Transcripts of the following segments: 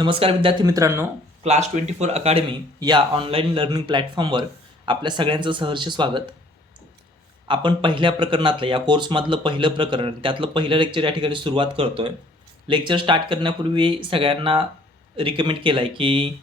नमस्कार विद्यार्थी मित्रांनो, क्लास 24 अकॅडमी या ऑनलाईन लर्निंग प्लॅटफॉर्मवर आपल्या सगळ्यांचं सहर्ष स्वागत. आपण पहिल्या प्रकरणातलं या कोर्समधलं पहिलं प्रकरण त्यातलं पहिलं लेक्चर या ठिकाणी सुरुवात करतोय. लेक्चर स्टार्ट करण्यापूर्वी सगळ्यांना रिकमेंड केलं आहे की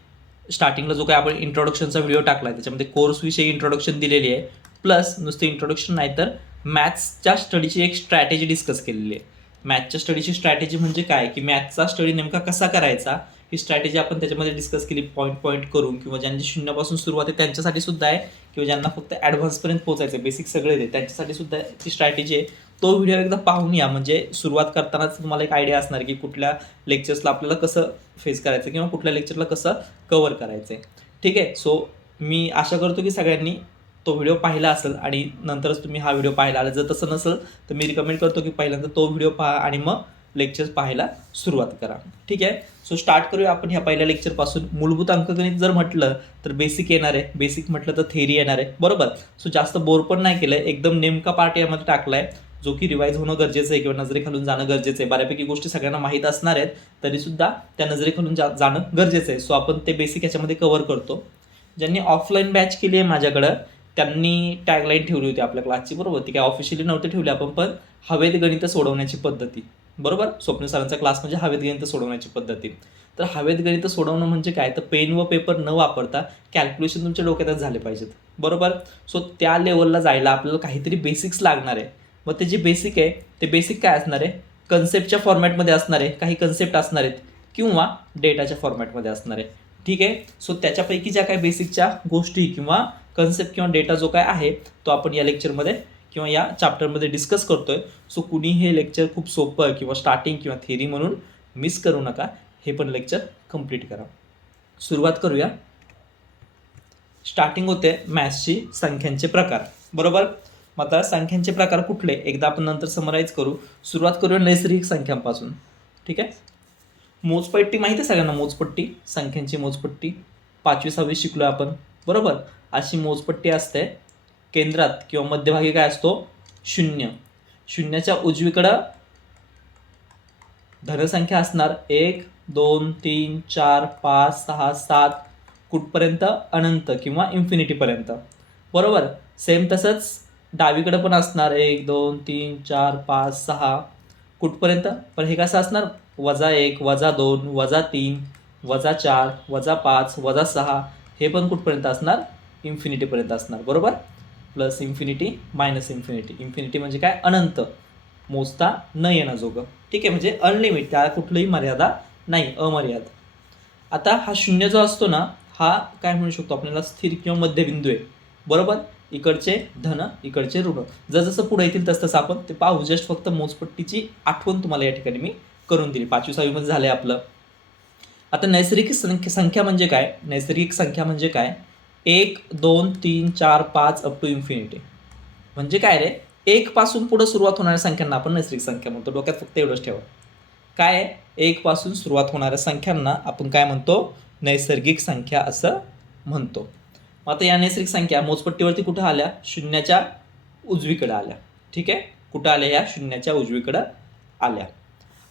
स्टार्टिंगला जो काही आपण इंट्रोडक्शनचा व्हिडिओ टाकला आहे त्याच्यामध्ये कोर्सविषयी इंट्रोडक्शन दिलेली आहे, प्लस नुसतं इंट्रोडक्शन नाही तर मॅथ्सच्या स्टडीची एक स्ट्रॅटेजी डिस्कस केलेली आहे. मॅथ्सच्या स्टडीची स्ट्रॅटेजी म्हणजे काय की मॅथ्सचा स्टडी नेमका कसा करायचा ही स्ट्रॅटेजी आपण त्याच्यामध्ये डिस्कस केली पॉईंट करून, किंवा ज्यांची शून्यापासून सुरुवात आहे त्यांच्यासाठी सुद्धा आहे, किंवा ज्यांना फक्त ॲडव्हान्सपर्यंत पोहोचायचं आहे बेसिक सगळे आहे त्यांच्यासाठी सुद्धा ती स्ट्रॅटेजी आहे. तो व्हिडिओ एकदा पाहून या, म्हणजे सुरुवात करतानाच तुम्हाला एक आयडिया असणार की कुठल्या लेक्चर्सला आपल्याला कसं फेस करायचं किंवा कुठल्या लेक्चरला कसं कव्हर करायचं आहे. ठीक आहे. सो मी आशा करतो की सगळ्यांनी तो व्हिडिओ पाहिला असेल आणि नंतरच तुम्ही हा व्हिडिओ पाहिला. जर तसं नसेल तर मी रिकमेंड करतो की पहिल्यांदा तो व्हिडिओ पहा आणि मग लेक्चर्स पाहायला सुरुवात करा. ठीक आहे. सो स्टार्ट करूया आपण ह्या पहिल्या लेक्चरपासून. मूलभूत अंकगणित जर म्हटलं तर बेसिक येणार आहे, बेसिक म्हटलं तर थेरी येणार आहे, बरोबर. सो जास्त बोर पण नाही केलं आहे, एकदम नेमका पार्ट यामध्ये टाकला आहे जो की रिवाईज होणं गरजेचं आहे किंवा नजरेखालून जाणं गरजेचं आहे. बऱ्यापैकी गोष्टी सगळ्यांना माहीत असणार आहेत तरीसुद्धा त्या नजरेखालून जाणं गरजेचं आहे. सो आपण ते बेसिक याच्यामध्ये कव्हर करतो. ज्यांनी ऑफलाईन बॅच केली आहे माझ्याकडं त्यांनी टॅगलाईन ठेवली होती आपल्या क्लासची, बरोबर. ती काय ऑफिशियली नव्हती ठेवली आपण, पण हवेत गणित सोडवण्याची पद्धती, बरोबर. स्वप्न सरांचा क्लास म्हणजे हवेत गणित सोडवण्याची पद्धती. तर हवेत गणित सोडवणं म्हणजे काय, तर पेन व पेपर न वापरता कॅल्क्युलेशन तुमच्या डोक्यातच झाले पाहिजेत, बरोबर. सो त्या लेवलला जायला आपल्याला काहीतरी बेसिक्स लागणार आहे. मग ते जे बेसिक आहे ते बेसिक काय असणार आहे, कन्सेप्टच्या फॉर्मॅटमध्ये असणार आहे, काही कन्सेप्ट असणार आहेत किंवा डेटाच्या फॉर्मॅटमध्ये असणार आहे. ठीक आहे. सो त्याच्यापैकी ज्या काही बेसिकच्या गोष्टी किंवा कन्सेप्ट किंवा डेटा जो काय आहे तो आपण या लेक्चरमध्ये किंवा या चॅप्टरमध्ये डिस्कस करतोय. सो कुणी हे लेक्चर खूप सोपं किंवा स्टार्टिंग किंवा थेरी म्हणून मिस करू नका, हे पण लेक्चर कंप्लीट करा. सुरुवात करूया. स्टार्टिंग होते मॅथ्सची संख्यांचे प्रकार, बरोबर. मग आता संख्यांचे प्रकार कुठले एकदा आपण नंतर समराईज करू. सुरुवात करूया नैसर्गिक संख्यांपासून. ठीक आहे. मोजपट्टी माहिती आहे सगळ्यांना, मोजपट्टी, संख्यांची मोजपट्टी 5वी-6वी शिकलो आपण, बरोबर. अशी मोजपट्टी असते. केंद्रात किंवा मध्यभागी काय असतो, शून्य. शून्याच्या उजवीकडं धनसंख्या असणार 1, 2, 3, 4, 5, 6, 7 कुठपर्यंत, अनंत किंवा इन्फिनिटीपर्यंत, बरोबर. सेम तसंच डावीकडं पण असणार 1, 2, 3, 4, 5, 6 कुठपर्यंत, पण हे कसं असणार, -1, -2, -3, -4, -5, -6 हे पण कुठपर्यंत असणार, इन्फिनिटीपर्यंत असणार, बरोबर. Plus infinity, minus infinity. Infinity म्हणजे काय, अनंत, मोजता न येण्याजोगं. ठीक आहे, म्हणजे अनलिमिट, त्याला कुठलीही मर्यादा नाही, अमर्याद. आता हा शून्य जो असतो ना, हा काय म्हणू शकतो आपल्याला, स्थिर किंवा मध्यबिंदू आहे, बरोबर. इकडचे धन, इकडचे ऋण. जसं पुढे येतील तसं आपण ते पाहू. जस्ट फक्त मोजपट्टीची आठवण तुम्हाला या ठिकाणी मी करून दिली. 5वी-6वीमध्ये झालं आहे आपलं. आता नैसर्गिक संख्या म्हणजे काय, नैसर्गिक संख्या म्हणजे काय, 1, 2, 3, 4, 5 अप टू इन्फिनिटी. म्हणजे काय रे, 1 पासून पुढे सुरुवात होणाऱ्या संख्यांना आपण नैसर्गिक संख्या म्हणतो. डोक्यात फक्त एवढंच ठेवा. काय, 1 पासून सुरुवात होणाऱ्या संख्यांना आपण काय म्हणतो, नैसर्गिक संख्या असं म्हणतो. मग आता या नैसर्गिक संख्या मोजपट्टीवरती कुठं आल्या, शून्याच्या उजवीकडे आल्या. ठीक आहे. कुठं आल्या, या शून्याच्या उजवीकडं आल्या.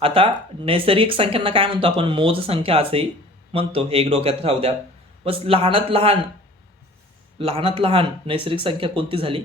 आता नैसर्गिक संख्यांना काय म्हणतो आपण, मोज संख्या असंही म्हणतो. हे एक डोक्यात राहू द्या. बस लहानात लहान नैसर्गिक संख्या कोणती झाली,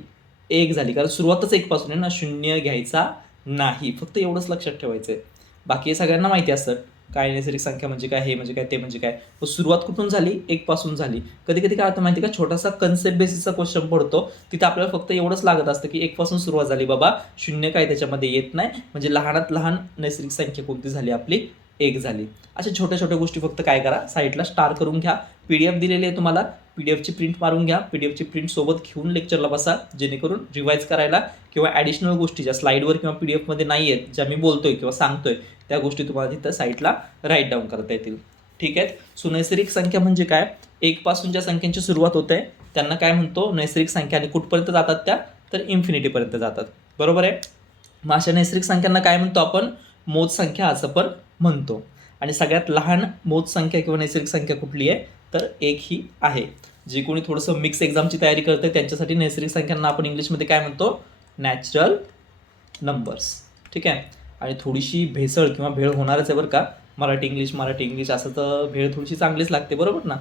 1 झाली, कारण सुरुवातच 1 पासून आहे ना, शून्य घ्यायचा नाही. फक्त एवढंच लक्षात ठेवायचं आहे. बाकी सगळ्यांना माहिती असतं काय नैसर्गिक संख्या म्हणजे काय, हे म्हणजे काय, ते म्हणजे काय. सुरुवात कुठून झाली, 1 पासून झाली. कधी कधी काय होतं माहिती का, छोटासा कन्सेप्ट बेसिसचा क्वेश्चन पडतो, तिथं आपल्याला फक्त एवढंच लागत असतं की 1 पासून सुरुवात झाली बाबा, शून्य काय त्याच्यामध्ये येत नाही, म्हणजे लहानात लहान नैसर्गिक संख्या कोणती झाली आपली, 1 झाली. अशा छोट्या छोट्या गोष्टी फक्त काय करा, साईडला स्टार करून घ्या. PDF दिलेली आहे तुम्हाला, PDFची प्रिंट मारून घ्या. PDFची प्रिंट सोबत घेऊन लेक्चरला बसा, जेणेकरून रिवाईज करायला किंवा ॲडिशनल गोष्टी ज्या स्लाईडवर किंवा PDFमध्ये नाही आहेत, ज्या मी बोलतोय किंवा सांगतोय, त्या गोष्टी तुम्हाला तिथं साईडला राईट डाऊन करता येतील. ठीक आहे. सो नैसर्गिक संख्या म्हणजे काय, 1 पासून ज्या संख्यांची सुरुवात होते त्यांना काय म्हणतो, नैसर्गिक संख्या. आणि कुठपर्यंत जातात त्या, तर इन्फिनिटीपर्यंत जातात, बरोबर आहे. मग अशा नैसर्गिक संख्यांना काय म्हणतो आपण, मोज संख्या असं पण म्हणतो. आणि सगळ्यात लहान मोज संख्या किंवा नैसर्गिक संख्या कुठली आहे, तर 1 ही आहे. जे कोणी थोडंसं मिक्स एक्झामची तयारी करते त्यांच्यासाठी नैसर्गिक संख्यांना आपण इंग्लिशमध्ये काय म्हणतो, नॅचरल नंबर्स. ठीक आहे. आणि थोडीशी भेसळ किंवा भेळ होणारच आहे बरं का, मराठी इंग्लिश असं तर भेळ थोडीशी चांगलीच लागते, बरोबर ना.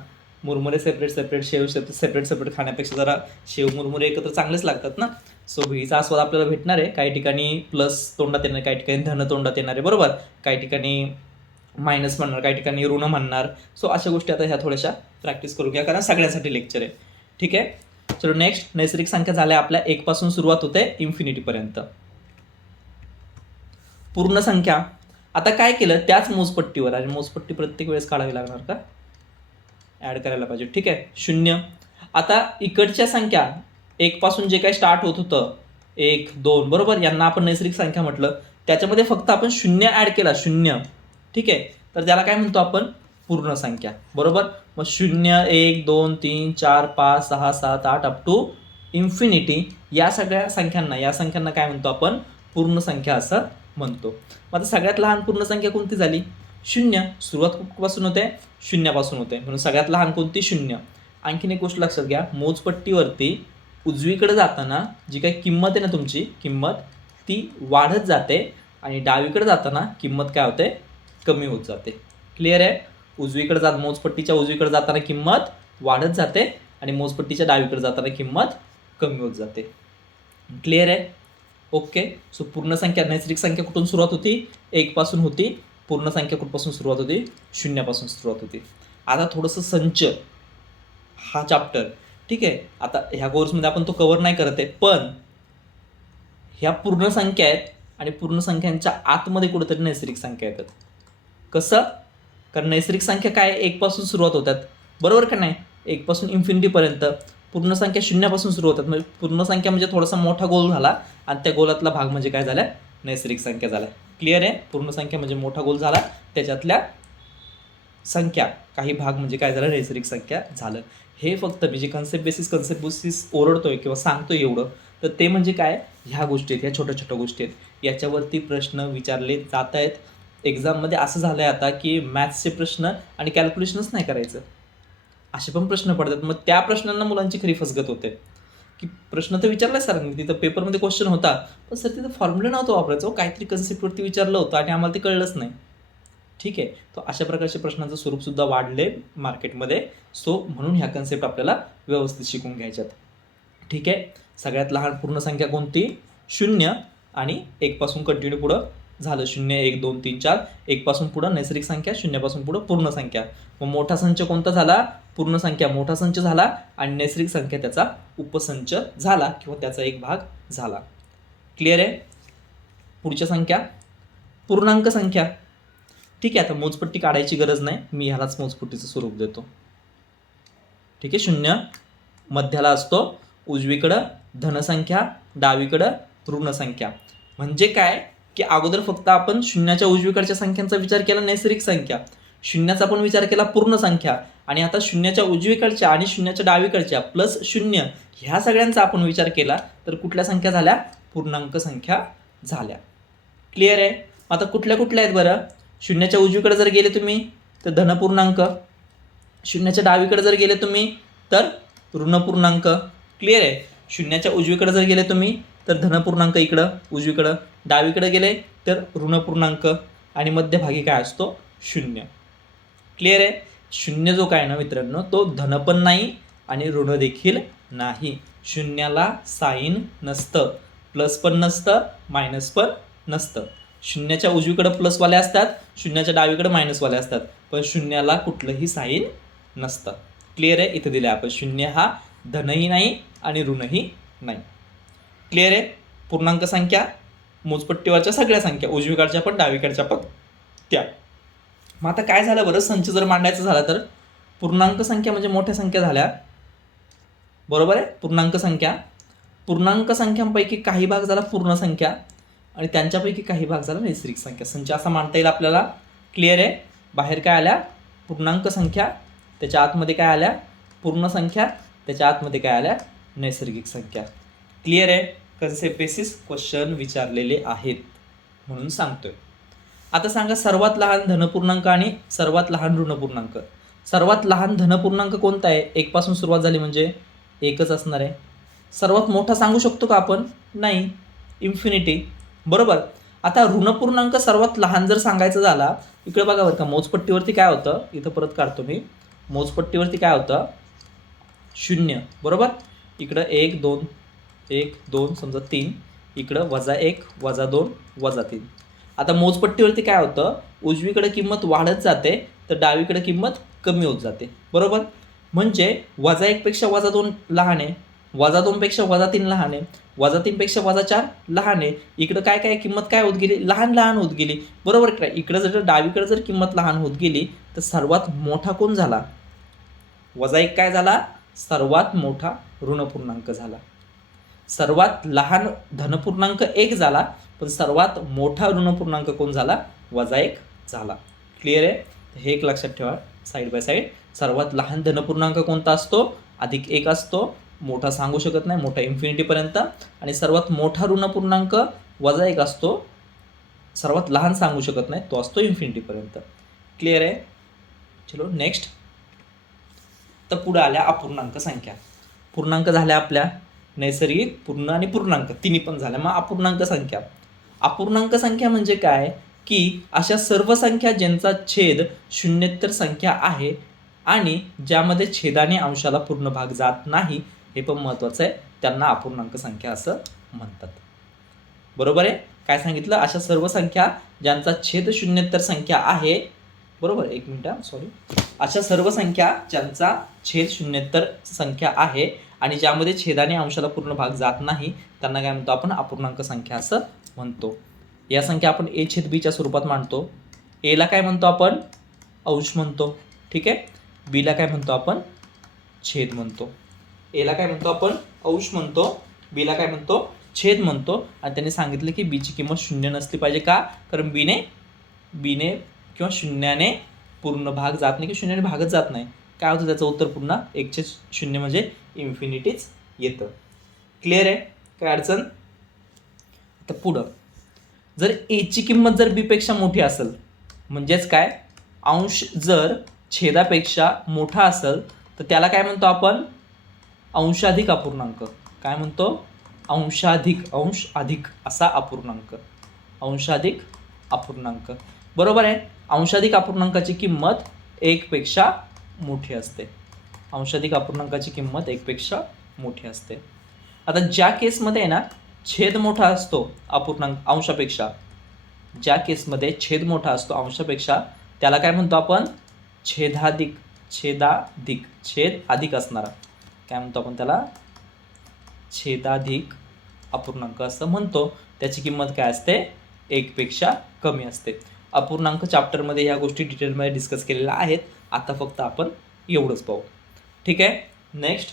मुरमुरे सेपरेट, शेव सेपरेट खाण्यापेक्षा जरा शेव मुरमुरे एकत्र चांगलेच लागतात ना. सो भेळीचा आस्वाद आपल्याला भेटणार आहे. काही ठिकाणी प्लस तोंडात येणार, काही ठिकाणी धन तोंडात येणार आहे, बरोबर. काही ठिकाणी मायनस म्हणणार, काही ठिकाणी ऋण म्हणणार. सो अशा गोष्टी आता ह्या थोड्याशा प्रॅक्टिस करून घ्या, कारण सगळ्यांसाठी लेक्चर आहे. ठीक आहे. चलो नेक्स्ट, नैसर्गिक संख्या झाल्या आपल्या 1 पासून सुरुवात होते इन्फिनिटीपर्यंत. पूर्ण संख्या आता काय केलं, त्याच मोजपट्टीवर, आणि मोजपट्टी प्रत्येक वेळेस काढावी लागणार का, ॲड करायला पाहिजे. ठीक आहे. 0. आता इकडच्या संख्या 1 पासून जे काही स्टार्ट होत होतं 1, 2, बरोबर, यांना आपण नैसर्गिक संख्या म्हटलं. त्याच्यामध्ये फक्त आपण 0 ॲड केला, 0. ठीक आहे. तर त्याला काय म्हणतो आपण, पूर्ण संख्या, बरोबर. मग 0, 1, 2, 3, 4, 5, 6, 7, 8 अप टू इन्फिनिटी या सगळ्या संख्यांना काय म्हणतो आपण, पूर्ण संख्या असं म्हणतो. मग आता सगळ्यात लहान पूर्ण संख्या कोणती झाली, 0. सुरुवात कुठपासून होते, 0 पासून होते, म्हणून सगळ्यात लहान कोणती, 0. आणखीन एक गोष्ट लक्षात घ्या, मोजपट्टीवरती उजवीकडे जाताना जी काही किंमत आहे ना तुमची, किंमत ती वाढत जाते, आणि डावीकडे जाताना किंमत काय होते, कमी होत जाते. क्लिअर आहे. उजवीकडे मोजपट्टीच्या उजवीकडे जाताना किंमत वाढत जाते, आणि मोजपट्टीच्या डावीकडे जाताना किंमत कमी होत जाते. क्लिअर आहे. ओके. सो पूर्ण संख्या, नैसर्गिक संख्या कुठून सुरुवात होती, 1 पासून होती. पूर्ण संख्या कुठपासून सुरुवात होती, 0 पासून सुरुवात होती. आता थोडंसं संच हा चॅप्टर, ठीक आहे, आता ह्या कोर्समध्ये आपण तो कव्हर नाही करत आहे, पण ह्या पूर्ण संख्या आहेत, आणि पूर्ण संख्यांच्या आतमध्ये कुठेतरी नैसर्गिक संख्या येतात. कसं, कारण नैसर्गिक संख्या काय 1 पासून सुरुवात होतात, बरोबर का नाही, 1 पासून इन्फिनिटीपर्यंत. पूर्ण संख्या 0 पासून सुरू होतात, म्हणजे पूर्ण संख्या म्हणजे थोडासा मोठा गोल झाला, आणि त्या गोलातला भाग म्हणजे काय झाला, नैसर्गिक संख्या झाला. क्लिअर आहे. पूर्ण संख्या म्हणजे मोठा गोल झाला, त्याच्यातल्या संख्या काही भाग म्हणजे काय झालं, नैसर्गिक संख्या झालं. हे फक्त मी जे कन्सेप्ट बेसिस ओरडतोय किंवा सांगतोय एवढं, तर ते म्हणजे काय, ह्या गोष्टी आहेत, ह्या छोट्या छोट्या गोष्टी आहेत, याच्यावरती प्रश्न विचारले जात आहेत. एक्झाममध्ये असं झालं आहे आता की मॅथ्सचे प्रश्न आणि कॅल्क्युलेशनच नाही करायचं, असे पण प्रश्न पडतात. मग त्या प्रश्नांना मुलांची खरी फसगत होते, की प्रश्न तर विचारला सरांनी, तिथं पेपरमध्ये क्वेश्चन होता, पण सर तिथं फॉर्म्युला नव्हतं वापरायचं, काहीतरी कन्सेप्टवरती विचारलं होतं आणि आम्हाला ते कळलंच नाही. ठीक आहे. तर अशा प्रकारच्या प्रश्नांचं स्वरूपसुद्धा वाढले मार्केटमध्ये. सो म्हणून ह्या कन्सेप्ट आपल्याला व्यवस्थित शिकून घ्यायच्यात. ठीक आहे. सगळ्यात लहान पूर्ण संख्या कोणती, 0, आणि 1 पासून कंटिन्यू पुढं झालं, 0, 1, 2, 3, 4, 1 पासून पुढं नैसर्गिक संख्या, 0 पासून पुढं पूर्ण संख्या. मग मोठा संच कोणता झाला, पूर्ण संख्या मोठा संच झाला, आणि नैसर्गिक संख्या त्याचा उपसंच झाला, किंवा त्याचा एक भाग झाला. क्लिअर आहे. पुढच्या संख्या पूर्णांक संख्या. ठीक आहे. आता मोजपट्टी काढायची गरज नाही, मी ह्यालाच मोजपट्टीचं स्वरूप देतो. ठीक आहे. 0 मध्याला असतो, उजवीकडं धनसंख्या, डावीकडं ऋणसंख्या. म्हणजे काय की अगोदर फक्त आपण 0च्या उजवीकडच्या संख्यांचा विचार केला, नैसर्गिक संख्या, 0चा पण विचार केला, पूर्ण संख्या, आणि आता 0च्या उजवीकडच्या आणि 0च्या डावीकडच्या प्लस 0 ह्या सगळ्यांचा आपण विचार केला, तर कुठल्या संख्या झाल्या, पूर्णांक संख्या झाल्या. क्लिअर आहे. आता कुठल्या आहेत बरं, 0च्या उजवीकडे जर गेले तुम्ही तर धनपूर्णांक, 0च्या डावीकडे जर गेले तुम्ही तर ऋणपूर्णांक. क्लिअर आहे. 0च्या उजवीकडे जर गेले तुम्ही तर धनपूर्णांक इकडं उजवीकडं, डावीकडे गेले तर ऋणपूर्णांक, आणि मध्यभागी काय असतो, 0. क्लिअर आहे. 0 जो काय ना मित्रांनो, तो धन पण नाही आणि ऋण देखील नाही. 0ला साईन नसतं, प्लस पण नसतं, मायनस पण नसतं. 0च्या उजवीकडं प्लसवाले असतात, 0च्या डावीकडं मायनसवाले असतात, पण 0ला कुठलंही साईन नसतं. क्लिअर आहे. इथं दिलं आपण 0 हा धनही नाही आणि ऋणही नाही. क्लिअर आहे. पूर्णांक संख्या मोजपट्टीवरच्या सगळ्या संख्या, उजवीकडच्या पण डावीकडच्या पण त्या. मग आता काय झालं बरं, संच जर मांडायचं झालं तर पूर्णांक संख्या म्हणजे मोठ्या संख्या झाल्या, बरोबर आहे. पूर्णांक संख्यांपैकी काही भाग झाला पूर्ण संख्या, आणि त्यांच्यापैकी काही भाग झाला नैसर्गिक संख्या. संच असा मांडता येईल आपल्याला. क्लिअर आहे. बाहेर काय आल्या, पूर्णांक संख्या, त्याच्या आतमध्ये काय आल्या, पूर्ण संख्या, त्याच्या आतमध्ये काय आल्या, नैसर्गिक संख्या. क्लिअर आहे. कन्सेप्ट बेसिस क्वेश्चन विचारलेले आहेत म्हणून सांगतोय. आता सांगा सर्वात लहान धनपूर्णांक आणि सर्वात लहान ऋणपूर्णांक. सर्वात लहान धनपूर्णांक कोणता आहे, 1 पासून सुरुवात झाली म्हणजे 1च असणार आहे. सर्वात मोठा सांगू शकतो का आपण, नाही, इन्फिनिटी, बरोबर. आता ऋणपूर्णांक सर्वात लहान जर सांगायचं झाला, इकडे बघा बरं का, मोजपट्टीवरती काय होतं, इथं परत काढतो मी, मोजपट्टीवरती काय होतं, 0 बरोबर. इकडं 1 2 1 2 समजा 3, इकडं -1 -2 -3. आता मोजपट्टीवरती काय होतं, उजवीकडे किंमत वाढत जाते तर डावीकडे किंमत कमी होत जाते बरोबर. म्हणजे -1 पेक्षा -2 लहान आहे, -2 पेक्षा -3 लहान आहे, -3 पेक्षा -4 लहान आहे. इकडं काय काय किंमत काय होत गेली, लहान लहान होत गेली बरोबर. काय इकडं जर डावीकडे जर किंमत लहान होत गेली तर सर्वात मोठा कोण झाला, -1 काय झाला, सर्वात मोठा ऋणपूर्णांक झाला. सर्वात लहान धनपूर्णांक 1 झाला, पण सर्वात मोठा ऋणपूर्णांक कोण झाला, -1 झाला. क्लिअर आहे. हे एक लक्षात ठेवा साईड बाय साईड. सर्वात लहान धनपूर्णांक कोणता असतो, +1 असतो, मोठा सांगू शकत नाही, मोठा इन्फिनिटीपर्यंत. आणि सर्वात मोठा ऋणपूर्णांक -1 असतो, सर्वात लहान सांगू शकत नाही, तो असतो इन्फिनिटीपर्यंत. क्लिअर आहे. चलो नेक्स्ट. तर पुढे आल्या अपूर्णांक संख्या. पूर्णांक झाल्या आपल्या नैसर्गिक, पूर्ण आणि पूर्णांक तिन्ही पण झाल्या. मग अपूर्णांक संख्या. अपूर्णांक संख्या म्हणजे काय की अशा सर्व संख्या ज्यांचा छेद शून्येतर संख्या आहे आणि ज्यामध्ये छेदाने अंशाला पूर्ण भाग जात नाही, हे पण महत्त्वाचं आहे, त्यांना अपूर्णांक संख्या असं म्हणतात. बरोबर आहे. काय सांगितलं, अशा सर्व संख्या ज्यांचा छेद शून्येतर संख्या आहे बरोबर. एक मिनिट सॉरी. अशा सर्व संख्या ज्यांचा छेद शून्येतर संख्या आहे आणि ज्यामध्ये छेदाने अंशाला पूर्ण भाग जात नाही, त्यांना काय म्हणतो आपण, अपूर्णांक संख्या असं म्हणतो. या संख्या आपण a/b स्वरूपात मांडतो. एला काय म्हणतो आपण, अंश म्हणतो. ठीक आहे. बीला काय म्हणतो आपण, छेद म्हणतो. एला काय म्हणतो आपण, अंश म्हणतो. बीला काय म्हणतो, छेद म्हणतो. आणि त्यांनी सांगितलं की बीची किंमत 0 नसली पाहिजे. का, कारण बीने किंवा शून्याने पूर्ण भाग जात नाही, की शून्याने भागच जात नाही. काय होतं त्याचं उत्तर, पुन्हा 1/0 म्हणजे इन्फिनिटीच येतं. क्लिअर आहे. काय अडचण. आता पुढं, जर एची किंमत जर बीपेक्षा मोठी असेल, म्हणजेच काय, अंश जर छेदापेक्षा मोठा असेल तर त्याला काय म्हणतो आपण, अंशाधिक अपूर्णांक. काय म्हणतो, अंश अधिक असा अपूर्णांक, अंशाधिक अपूर्णांक. बरोबर आहे. अंशाधिक अपूर्णांकाची किंमत 1 पेक्षा मोठी असते. अंशाधिक अपूर्णांकाची किंमत 1 पेक्षा मोठी असते. आता ज्या केसमध्ये ना छेद मोठा असतो अपूर्णांक अंशापेक्षा, ज्या केसमध्ये छेद मोठा असतो अंशापेक्षा, त्याला काय म्हणतो आपण, छेद अधिक असणारा, काय म्हणतो आपण त्याला, छेदाधिक अपूर्णांक असं म्हणतो. त्याची किंमत काय असते, 1 पेक्षा कमी असते. अपूर्णांक चॅप्टरमध्ये ह्या गोष्टी डिटेलमध्ये डिस्कस केलेल्या आहेत. आता फक्त आपण एवढंच पाहू. ठीक आहे. नेक्स्ट,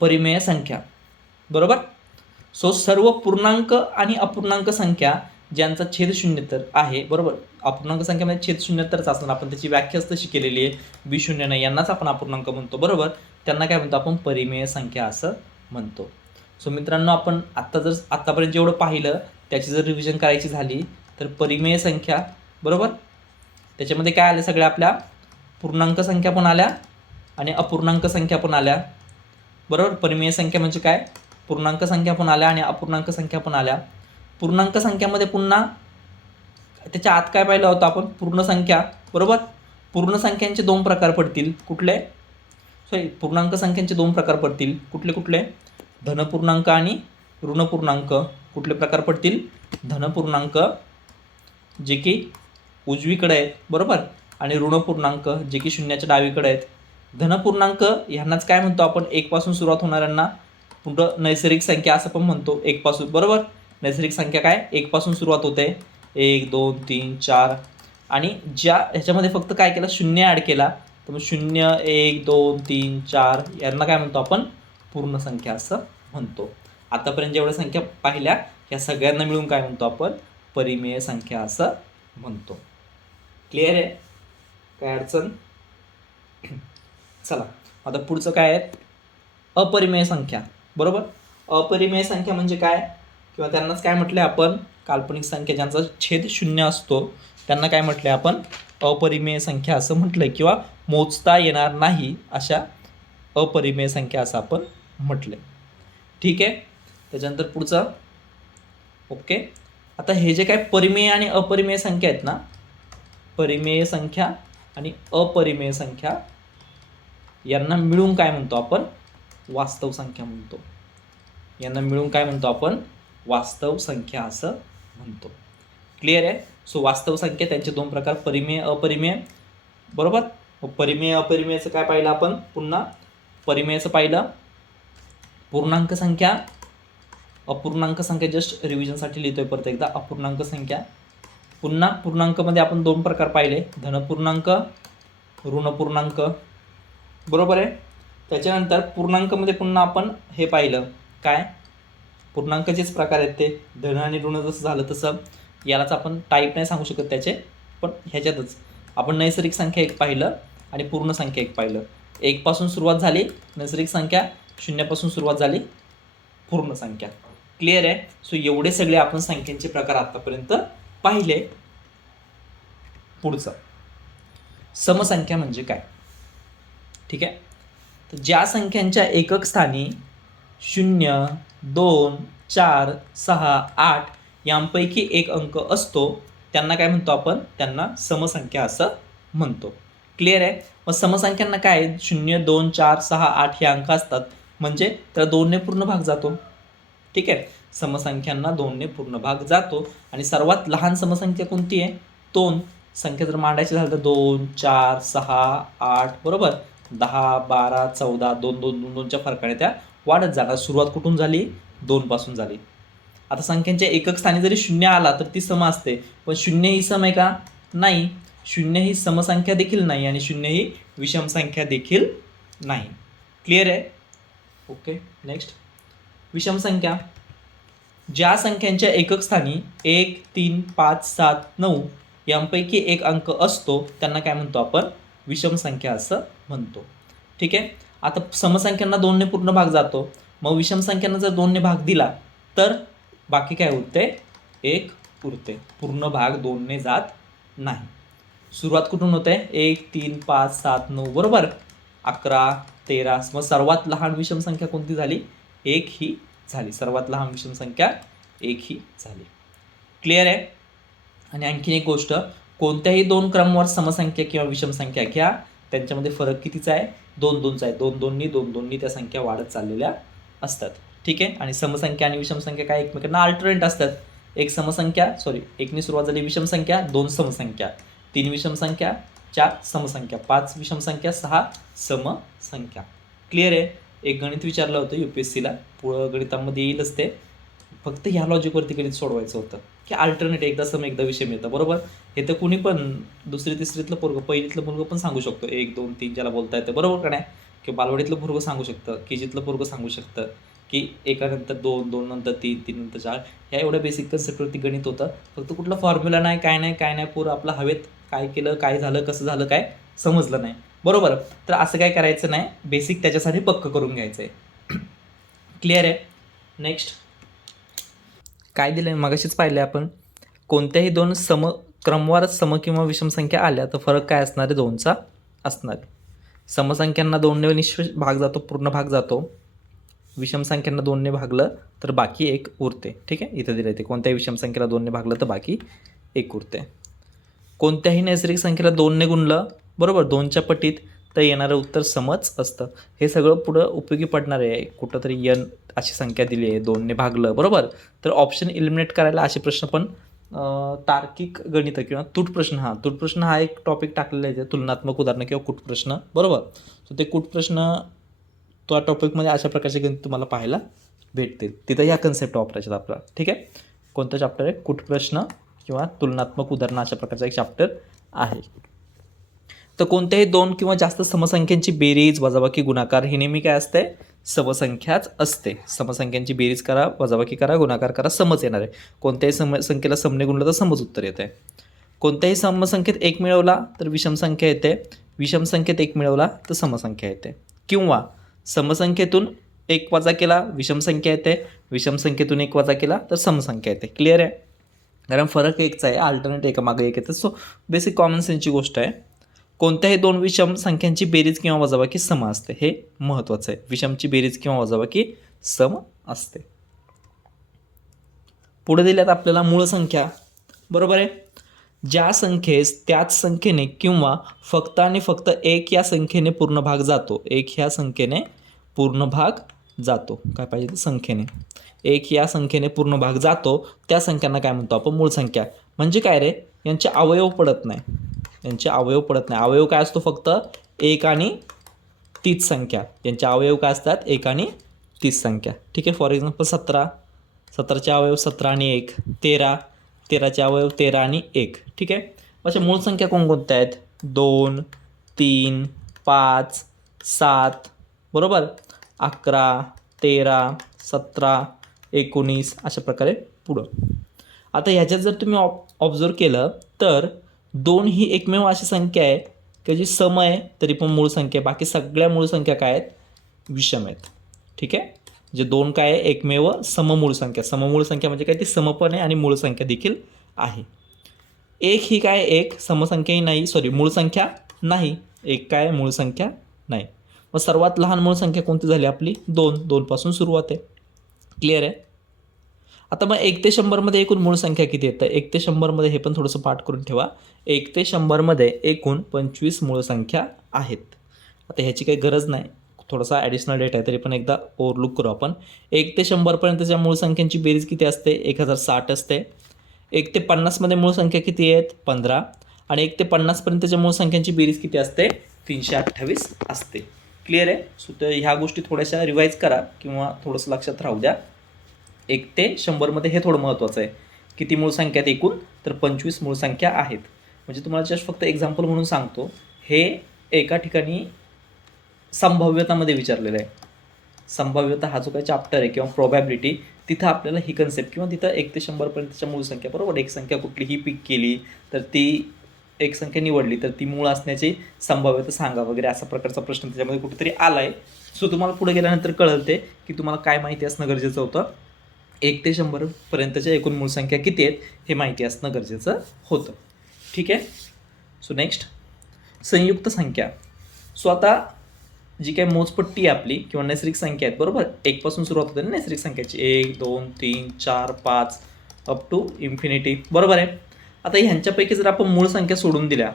परिमेय संख्या. बरोबर. सो सर्व पूर्णांक आणि अपूर्णांक संख्या ज्यांचा छेद शून्येतर आहे, बरोबर. अपूर्णांक संख्येमध्ये छेद शून्येतरच असणार, आपण त्याची व्याख्याच तशी केलेली आहे. b0 नाही, यांनाच आपण अपूर्णांक म्हणतो बरोबर. त्यांना काय म्हणतो आपण, परिमेय संख्या असं म्हणतो. सो मित्रांनो, आपण आत्तापर्यंत जेवढं पाहिलं त्याची जर रिव्हिजन करायची झाली तर परिमेय संख्या बरोबर, त्याच्यामध्ये काय आलं, सगळ्या आपल्या पूर्णांक संख्या पण आल्या आणि अपूर्णांक संख्या पण आल्या बरोबर. परिमेय संख्या म्हणजे काय, पूर्णांक संख्या पण आल्या आणि अपूर्णांक संख्या पण आल्या. पूर्णांक संख्यामध्ये पुन्हा त्याच्या आत काय पाहिलं होतं आपण, पूर्ण संख्या बरोबर. पूर्ण संख्यांचे 2 प्रकार पडतील. कुठले, पूर्णांक संख्यांचे 2 प्रकार पडतील. कुठले, धनपूर्णांक आणि ऋणपूर्णांक. कुठले प्रकार पडतील, धनपूर्णांक जे की उजवीकडे आहेत बरोबर, आणि ऋणपूर्णांक जे की शून्याच्या डावीकडे आहेत. धनपूर्णांक ह्यांनाच काय म्हणतो आपण, 1 पासून सुरुवात होणाऱ्यांना पुढं नैसर्गिक संख्या असं पण म्हणतो. 1 पासून बरोबर. नैसर्गिक संख्या काय, 1 पासून सुरुवात होते. 1 2 3 4. आणि ज्या ह्याच्यामध्ये फक्त काय केलं, 0 ॲड केला, तर मग 0 1 2 3 4 यांना काय म्हणतो आपण, पूर्ण संख्या असं म्हणतो. आतापर्यंत जेवढ्या संख्या पाहिल्या ह्या सगळ्यांना मिळून काय म्हणतो आपण, परिमेय संख्या असं म्हणतो. क्लिअर आहे. काय अडचण. चला आता पुढचं काय आहे, अपरिमेय संख्या बरोबर. अपरिमेय संख्या म्हणजे काय, किंवा त्यांनाच काय म्हटलं आपण, काल्पनिक संख्या ज्यांचा छेद 0 असतो त्यांना काय म्हटलं आपण, अपरिमेय संख्या असं म्हटलं, किंवा मोजता येणार नाही अशा अपरिमेय संख्या असं आपण म्हटलं. ठीक आहे. त्याच्यानंतर पुढचं, ओके. आता हे जे काय परिमेय आणि अपरिमेय संख्या आहेत ना, परिमेय संख्या आणि अपरिमेय संख्या यांना मिळून काय म्हणतो आपण? वास्तव संख्या म्हणतो. यांना मिळून काय म्हणतो आपण? वास्तव संख्या असं म्हणतो. क्लिअर आहे? सो वास्तव संख्या त्यांचे दोन प्रकार, परिमेय अपरिमेय. बरोबर? परिमेय अपरिमेयचं काय पाहिलं आपण? पुन्हा परिमेयचं पाहिलं पूर्णांक संख्या, अपूर्णांक संख्या. जस्ट रिव्हिजनसाठी लिहितोय परत एकदा. अपूर्णांक संख्या. पुन्हा पूर्णांकमध्ये आपण दोन प्रकार पाहिले, धनपूर्णांक, ऋणपूर्णांक. बरोबर आहे? त्याच्यानंतर पूर्णांकमध्ये पुन्हा आपण हे पाहिलं काय? पूर्णांकाचेच प्रकार आहेत ते, धन आणि ऋण. जसं झालं तसं यालाच आपण टाईप नाही सांगू शकत त्याचे, पण ह्याच्यातच आपण नैसर्गिक संख्या एक पाहिलं आणि पूर्ण संख्या एक पाहिलं. 1 पासून सुरुवात झाली नैसर्गिक संख्या, 0 पासून सुरुवात झाली पूर्ण संख्या. क्लिअर आहे? सो एवढे सगळे आपण संख्यांचे प्रकार आतापर्यंत पाहिले. पुढचं समसंख्या म्हणजे काय? ठीक आहे. तर ज्या संख्यांच्या एकक स्थानी 0, 2, 4, 6, 8 यांपैकी एक अंक असतो त्यांना काय म्हणतो आपण? त्यांना समसंख्या असं म्हणतो. क्लिअर आहे? मग समसंख्यांना काय? 0, 2, 4, 6, 8 हे अंक असतात म्हणजे त्याला 2ने पूर्ण भाग जातो. ठीक आहे. समसंख्यांना 2ने पूर्ण भाग जातो. आणि सर्वात लहान समसंख्या कोणती आहे? 2. संख्या जर मांडायची झाली तर 2, 4, 6, 8. बरोबर? 10, 12, 14, 2, 2, 2, 2च्या फरकाने त्या वाढत जाणार. सुरुवात कुठून झाली? 2 पासून झाली. आता संख्यांच्या एकक स्थानी जरी 0 आला तर ती सम असते, पण 0 ही सम आहे का? नाही. 0 ही समसंख्या देखील नाही आणि 0 ही विषम संख्या देखील नाही. क्लिअर आहे? ओके. नेक्स्ट विषम संख्या. ज्या संख्यांच्या एकक स्थानी 1, 3, 5, 7, 9 यांपैकी एक अंक असतो त्यांना काय म्हणतो आपण? विषम संख्या असं म्हणतो. ठीक आहे. आता समसंख्यांना 2ने पूर्ण भाग जातो, मग विषम संख्यांना जर 2ने भाग दिला तर बाकी काय उरते? 1 उरते. पूर्ण भाग 2ने जात नाही. सुरुवात कुठून होते? 1, 3, 5, 7, 9. बरोबर? 11, 13. मग सर्वात लहान विषम संख्या कोणती झाली? 1 ही झाली. सर्वात लहान विषम संख्या 1 ही झाली. क्लिअर आहे? आणि आणखीन एक गोष्ट, कोणत्याही दोन क्रमवार समसंख्या किंवा विषम संख्या घ्या, त्यांच्यामध्ये फरक कितीचा आहे? 2 2चा आहे. 2 2नी त्या संख्या वाढत चाललेल्या असतात. ठीक आहे. आणि समसंख्या आणि विषम संख्या काय एकमेकांना अल्टरनेट असतात. एक समसंख्या 1नी सुरुवात झाली विषम संख्या, 2 समसंख्या, 3 विषम संख्या, 4 समसंख्या, 5 विषम संख्या, 6 समसंख्या. क्लिअर आहे? एक गणित विचारलं होतं UPSCला, पुढं गणितामध्ये येईलच ते. फक्त ह्या लॉजिकवरती गणित सोडवायचं होतं की अल्टरनेट एकदा सम एकदा विषम येतं. बरोबर? हे तर कुणी पण दुसरी तिसरीतलं पोरगं, पहिलीतलं मुलगं पण सांगू शकतो. 1, 2, 3 ज्याला बोलता येतं. बरोबर का नाही? किंवा बालवाडीतलं पोरगं सांगू शकतं, KGतलं पोरगं सांगू शकतं की एकानंतर 2, 2 नंतर 3, 3 नंतर 4. ह्या एवढ्या बेसिक कन्सेप्टवरती गणित होतं. फक्त कुठला फॉर्म्युला नाही, काय नाही. पोरं आपलं हवेत काय केलं, काय झालं, कसं झालं, काय समजलं नाही. बरोबर? तर असं काय करायचं नाही. बेसिक त्याच्यासाठी पक्क करून घ्यायचं आहे. क्लिअर आहे? नेक्स्ट काय दिलं आहे? मगाशीच पाहिलं आपण. कोणत्याही दोन क्रमवार सम किंवा विषम संख्या आल्या तर फरक काय असणार आहे? 2चा असणार आहे. समसंख्यांना 2ने निश्चित भाग जातो, पूर्ण भाग जातो. विषम संख्यांना 2ने भागलं तर बाकी 1 उरते. ठीक आहे. इथं दिलं आहे ते. कोणत्याही विषम संख्येला 2ने भागलं तर बाकी 1 उरते. कोणत्याही नैसर्गिक संख्येला 2ने गुणलं, बरोबर, 2च्या पटीत, तर येणारं उत्तर समच असतं. हे सगळं पुढं उपयोगी पडणार आहे. कुठंतरी n अशी संख्या दिली आहे, 2ने भागलं, बरोबर, तर ऑप्शन इलिमिनेट करायला असे प्रश्न पण तार्किक गणित किंवा तुटप्रश्न हा एक टॉपिक टाकलेला आहे. तुलनात्मक उदाहरणं किंवा कुटप्रश्न. बरोबर? तर ते कुटप्रश्न त्या टॉपिकमध्ये अशा प्रकारचे गणित तुम्हाला पाहायला भेटतील. तिथं ह्या कन्सेप्ट वापरायच्यात आपला. ठीक आहे. कोणतं चॅप्टर आहे? कुटप्रश्न किंवा तुलनात्मक उदाहरणं अशा प्रकारचा एक चॅप्टर आहे. तर कोणत्याही 2 किंवा जास्त समसंख्यांची बेरीज, वजाबाकी, गुणाकार हे नेहमी काय असते? समसंख्याच असते. समसंख्यांची बेरीज करा, वजाबाकी करा, गुणाकार करा, समच येणार आहे. कोणत्याही समसंख्येला समने गुणलं तर समच उत्तर येते. कोणत्याही समसंख्येत 1 मिळवला तर विषम संख्या येते. विषम संख्येत 1 मिळवला तर समसंख्या येते. किंवा समसंख्येतून 1 वजा केला विषम संख्या येते. विषम संख्येतून 1 वजा केला तर समसंख्या येते. क्लिअर आहे? कारण फरक एकचा आहे, अल्टरनेट एकामागे एक येतं. सो बेसिक कॉमन सेन्सची गोष्ट आहे. कोणत्याही 2 विषम संख्यांची बेरीज किंवा वजाबाकी सम असते. हे महत्त्वाचं आहे. विषमची बेरीज किंवा वजाबाकी सम असते. पुढे दिल्यात आपल्याला मूळ संख्या, बरोबर आहे. ज्या संख्येस त्याच संख्येने किंवा फक्त आणि फक्त एक या संख्येने पूर्ण भाग जातो, एक ह्या संख्येने पूर्ण भाग जातो, काय पाहिजे ते संख्येने, एक या संख्येने पूर्ण भाग जातो त्या संख्यांना काय म्हणतो आपण, मूळ संख्या. म्हणजे काय रे, यांचे अवयव पडत नाही, यांचे अवयव पडत नाही. अवयव काय असतो, फक्त एक आणि तीच संख्या. यांचे अवयव काय असतात, एक आणि तीच संख्या. ठीक आहे. फॉर एक्झाम्पल 17, 17चे अवयव 17 आणि 1, 13, 13चे अवयव 13 आणि 1. ठीक आहे. अशा मूळ संख्या कोणकोणत्या आहेत, 2, 3, 5, 7, बरोबर, 11, 13, 17, 19 अशा प्रकारे पुढं. आता ह्याच्यात जर तुम्ही ऑब्झर्व केलं तर 2 ही एकमेव अशी संख्या आहे की जी सम आहे तरी पण मूळ संख्या आहे. बाकी सगळ्या मूळ संख्या काय आहेत, विषम आहेत. ठीक आहे. जे 2 काय आहे, एकमेव सममूळ संख्या. सममूळ संख्या म्हणजे काय, ती समपण आहे आणि मूळ संख्या देखील आहे. 1 ही काय, एक समसंख्याही नाही, सॉरी मूळ संख्या नाही. 1 काय, मूळ संख्या नाही. मग सर्वात लहान मूळ संख्या कोणती झाली आपली, 2. 2 पासून सुरुवात आहे. क्लिअर आहे. आता मग 1 ते 100मध्ये एकूण मूळ संख्या किती येतं, 1 ते 100मध्ये हे पण थोडंसं पाठ करून ठेवा. 1 ते 100मध्ये एकूण 25 मूळ संख्या आहेत. आता ह्याची काही गरज नाही, थोडासा ॲडिशनल डेटा आहे तरी पण एकदा ओव्हरलुक करू आपण. 1 ते 100पर्यंतच्या मूळ संख्यांची बेरीज किती असते, 1060 असते. 1 ते 50मध्ये मूळ संख्या किती आहेत, 15. आणि 1 ते 50पर्यंतच्या मूळ संख्यांची बेरीज किती असते, 328 असते. क्लिअर आहे. सो तर ह्या गोष्टी थोड्याशा रिवाईज करा किंवा थोडंसं लक्षात राहू द्या. 1 ते 100मध्ये हे थोडं महत्त्वाचं आहे. किती मूळ संख्या आहेत एकूण, तर 25 मूळ संख्या आहेत. म्हणजे तुम्हाला जस्ट फक्त एक्झाम्पल म्हणून सांगतो, हे एका ठिकाणी संभाव्यतामध्ये विचारलेलं आहे. संभाव्यता हा जो काही चॅप्टर आहे किंवा प्रोबॅबिलिटी, तिथं आपल्याला ही कन्सेप्ट किंवा तिथं 1 ते 100पर्यंतच्या मूळ संख्या, बरोबर, एक संख्या कुठलीही पिक केली तर ती एक संख्या निवडली तर ती मूळ असण्याची संभाव्यता सांगा वगैरे असा प्रकारचा प्रश्न त्याच्यामध्ये कुठेतरी आला आहे. सो तुम्हाला पुढे गेल्यानंतर कळलं ते की तुम्हाला काय माहिती असणं गरजेचं होतं, 1 ते 100पर्यंतच्या एकूण मूळ संख्या किती आहेत हे माहिती असणं गरजेचं होतं. ठीक आहे. सो नेक्स्ट, संयुक्त संख्या. सो आता जी काही मोजपट्टी आहे आपली किंवा नैसर्गिक संख्या आहेत, बरोबर, 1 पासून सुरुवात होते ना नैसर्गिक संख्याची, 1, 2, 3, 4, 5 अप टू इन्फिनिटी, बरोबर आहे. आता ह्यांच्यापैकी जर आपण मूळ संख्या सोडून दिल्या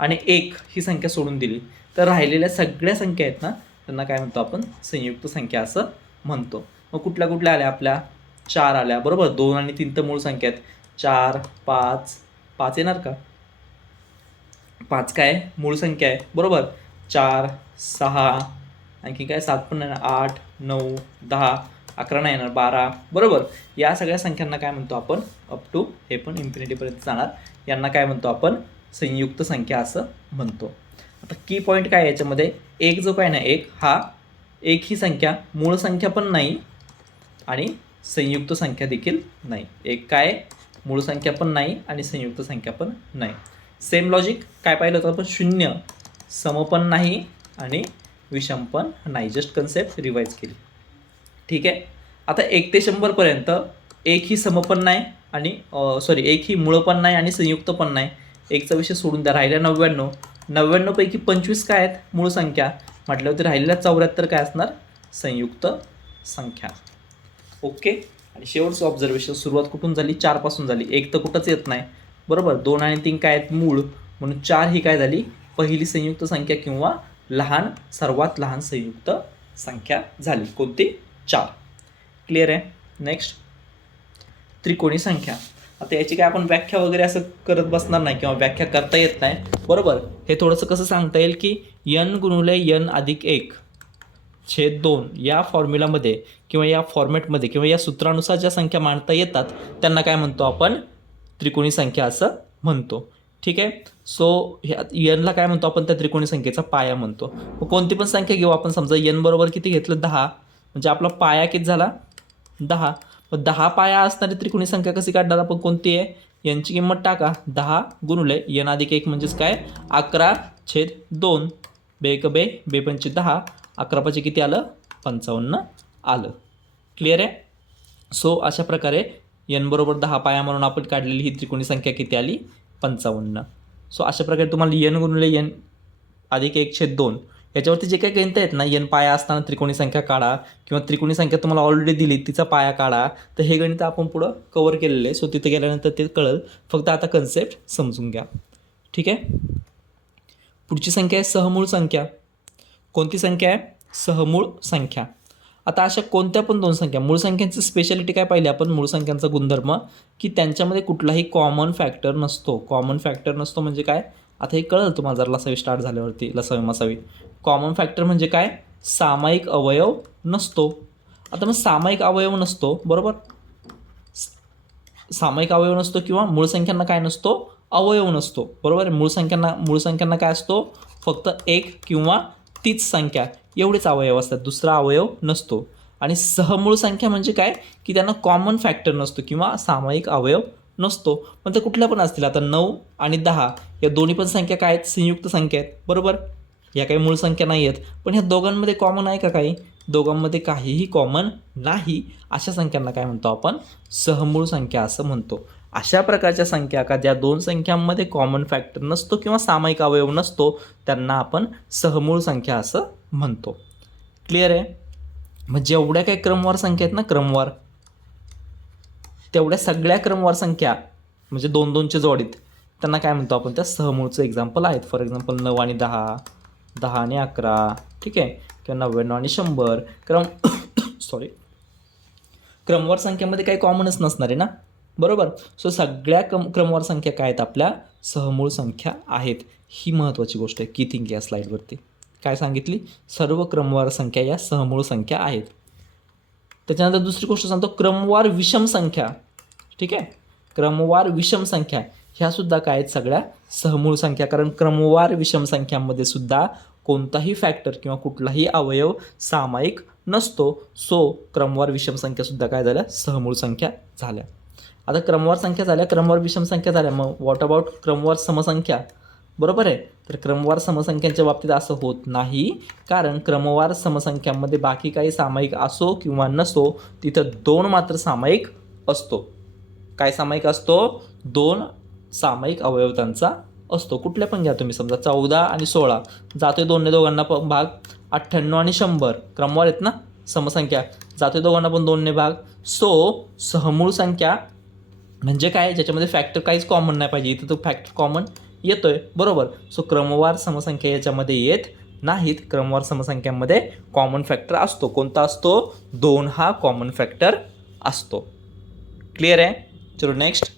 आणि 1 ही संख्या सोडून दिली तर राहिलेल्या सगळ्या संख्या आहेत ना, त्यांना काय म्हणतो आपण, संयुक्त संख्या असं म्हणतो. मग कुठल्या कुठल्या आल्या आपल्या, 4 आल्या, बरोबर. 2 आणि 3 तर मूळ संख्या आहेत, 4, 5, 5 येणार का, 5 काय मूळ संख्या आहे, बरोबर. 4, 6, आणखी काय 7 पण नाही, 8, 9, 10, 11 नाही येणार, 12, बरोबर. या सगळ्या संख्यांना काय म्हणतो आपण, अप टू हे पण इन्फिनिटीपर्यंत जाणार, यांना काय म्हणतो आपण, संयुक्त संख्या असं म्हणतो. आता की पॉईंट काय याच्यामध्ये, एक जो काय ना, एक ही संख्या मूळ संख्या पण नाही आणि संयुक्त संख्या देखील नाही. एक काय, मूळ संख्या पण नाही आणि संयुक्त संख्या पण नाही. सेम लॉजिक काय पाहिलं होतं आपण, 0 सम पण नाही आणि विषम पण नाही. जस्ट कन्सेप्ट रिवाईज केली. ठीक आहे. आता 1 ते 100पर्यंत एक ही सम पण नाही आणि एक ही मूळ पण नाही आणि संयुक्त पण नाही. एकचा विषय सोडून द्या, राहिल्या 99. 99 पैकी 25 काय आहेत मूळ संख्या म्हटल्यावरती राहिलेल्या 74 काय असणार, संयुक्त संख्या. ओके. आणि शेवटचं ऑब्झर्वेशन, सुरुवात कुठून झाली, 4 पासून झाली. 1 तर कुठंच येत नाही, बरोबर. 2 आणि 3 काय आहेत, मूळ, म्हणून 4 ही काय झाली, पहिली संयुक्त संख्या किंवा सर्वात लहान संयुक्त संख्या झाली. कोणती, 4. क्लिअर आहे. नेक्स्ट, त्रिकोणी संख्या. आता याची काय आपण व्याख्या वगैरे असं करत बसणार नाही किंवा व्याख्या करता येत नाही, बरोबर. हे थोडंसं कसं सांगता येईल की n गुणुले n अधिक 1/2 या फॉर्म्युलामध्ये किंवा या फॉर्मॅटमध्ये किंवा या सूत्रानुसार ज्या संख्या मांडता येतात त्यांना काय म्हणतो आपण, त्रिकोणी संख्या असं म्हणतो. ठीक आहे. सो ह्या यनला काय म्हणतो आपण, त्या त्रिकोणी संख्येचा पाया म्हणतो. मग कोणती पण संख्या घेऊ आपण, समजा n बरोबर किती घेतलं, 10, म्हणजे आपला पाया किती झाला, 10. मग 10 पाया असणारी त्रिकोणी संख्या कशी काढणार आपण, कोणती आहे, यांची किंमत टाका, 10 गुणुले n अधिक 1 म्हणजेच काय, 11/2. बे बे पंचे 10, 11 किती आलं, 55 आलं. क्लिअर आहे. सो अशा प्रकारे n बरोबर 10 पाया म्हणून आपण काढलेली ही त्रिकोणी संख्या किती आली, 55. सो अशा प्रकारे तुम्हाला n गुणिले n अधिक 1/2 याच्यावरती जे काही गणितं आहेत ना, n पाया असताना त्रिकोणी संख्या काढा किंवा त्रिकोणी संख्या तुम्हाला ऑलरेडी दिली तिचा पाया काढा, तर हे गणितं आपण पुढं कवर केलेलं आहे. सो तिथे गेल्यानंतर ते कळेल. फक्त आता कन्सेप्ट समजून घ्या. ठीक आहे. पुढची संख्या आहे सहमूळ संख्या. कोणती संख्या आहे? सहमूळ संख्या. आता अशा कोणत्या पण दोन संख्या, मूळ संख्यांची स्पेशालिटी काय पाहिली आपण? मूळ संख्यांचा गुणधर्म की त्यांच्यामध्ये कुठलाही कॉमन फॅक्टर नसतो. कॉमन फॅक्टर नसतो म्हणजे काय? आता हे कळलं तुम्हाला जर लसावी स्टार्ट झाल्यावरती, लसावी मसावी. कॉमन फॅक्टर म्हणजे काय? सामायिक अवयव नसतो. आता मग सामायिक अवयव नसतो, बरोबर. सामायिक अवयव नसतो किंवा मूळ संख्यांना काय नसतो? अवयव नसतो, बरोबर आहे. मूळ संख्यांना काय असतो? फक्त एक किंवा तीच संख्या एवढेच अवयव असतात, दुसरा अवयव नसतो. आणि सहमूळ संख्या म्हणजे काय? की त्यांना कॉमन फॅक्टर नसतो किंवा सामायिक अवयव नसतो. पण ते कुठल्या पण असतील. आता 9 आणि 10 या दोन्ही पण संख्या काय आहेत? संयुक्त संख्या आहेत, बरोबर. या काही मूळ संख्या नाही आहेत. पण ह्या दोघांमध्ये कॉमन आहे का काही? दोघांमध्ये काहीही कॉमन नाही. अशा संख्यांना काय म्हणतो आपण? सहमूळ संख्या असं म्हणतो. अशा प्रकारच्या संख्या का ज्या दोन संख्यांमध्ये कॉमन फॅक्टर नसतो किंवा सामायिक अवयव नसतो त्यांना आपण सहमूळ संख्या असं म्हणतो. क्लिअर आहे. मग जेवढ्या काही क्रमवार संख्या आहेत ना, क्रमवार, तेवढ्या सगळ्या क्रमवार संख्या म्हणजे 2-2च्या जोडीत त्यांना काय म्हणतो आपण? त्या सहमूळचं एक्झाम्पल आहेत. फॉर एक्झाम्पल 9 आणि 10, 10 आणि 11, ठीक आहे, किंवा 99 आणि 100. क्रमवार संख्येमध्ये काही कॉमनच नसणार आहे ना, बरोबर. सो सगळ्या क्रमवार संख्या काय आहेत? आपल्या सहमूळ संख्या आहेत. ही महत्त्वाची गोष्ट आहे. की थिंक या स्लाईडवरती काय सांगितली? सर्व क्रमवार संख्या या सहमूळ संख्या आहेत. त्याच्यानंतर दुसरी गोष्ट सांगतो, क्रमवार विषम संख्या. ठीक आहे, क्रमवार विषम संख्या ह्यासुद्धा काय आहेत? सगळ्या सहमूळ संख्या. कारण क्रमवार विषम संख्यांमध्ये सुद्धा कोणताही फॅक्टर किंवा कुठलाही अवयव सामायिक नसतो. सो क्रमवार विषम संख्यासुद्धा काय झाल्या? सहमूळ संख्या झाल्या. आता क्रमवार संख्या झाल्या, क्रमवार विषम संख्या झाल्या. मग व्हॉट अबाउट क्रमवार समसंख्या? बरोबर आहे. तर क्रमवार समसंख्यांच्या बाबतीत असं होत नाही, कारण क्रमवार समसंख्यांमध्ये बाकी काही सामायिक असो किंवा नसो, तिथं 2 मात्र सामायिक असतो. काय सामायिक असतो? 2 सामायिक अवयव त्यांचा असतो. कुठल्या पण घ्या तुम्ही. समजा 14 आणि 16 जातोय दोघांना भाग. 98 आणि 100 क्रमवार आहेत ना, समसंख्या, जातोय दोघांना पण 2ने भाग. सो सहमूळ संख्या म्हणजे काय? ज्याच्यामध्ये फॅक्टर काहीच कॉमन नाही पाहिजे. इथं तो फॅक्टर कॉमन येतोय, बरोबर. सो क्रमवार समसंख्या याच्यामध्ये येत नाहीत. क्रमवार समसंख्यांमध्ये कॉमन फॅक्टर असतो. कोणता असतो? 2 हा कॉमन फॅक्टर असतो. क्लिअर आहे. चलो नेक्स्ट,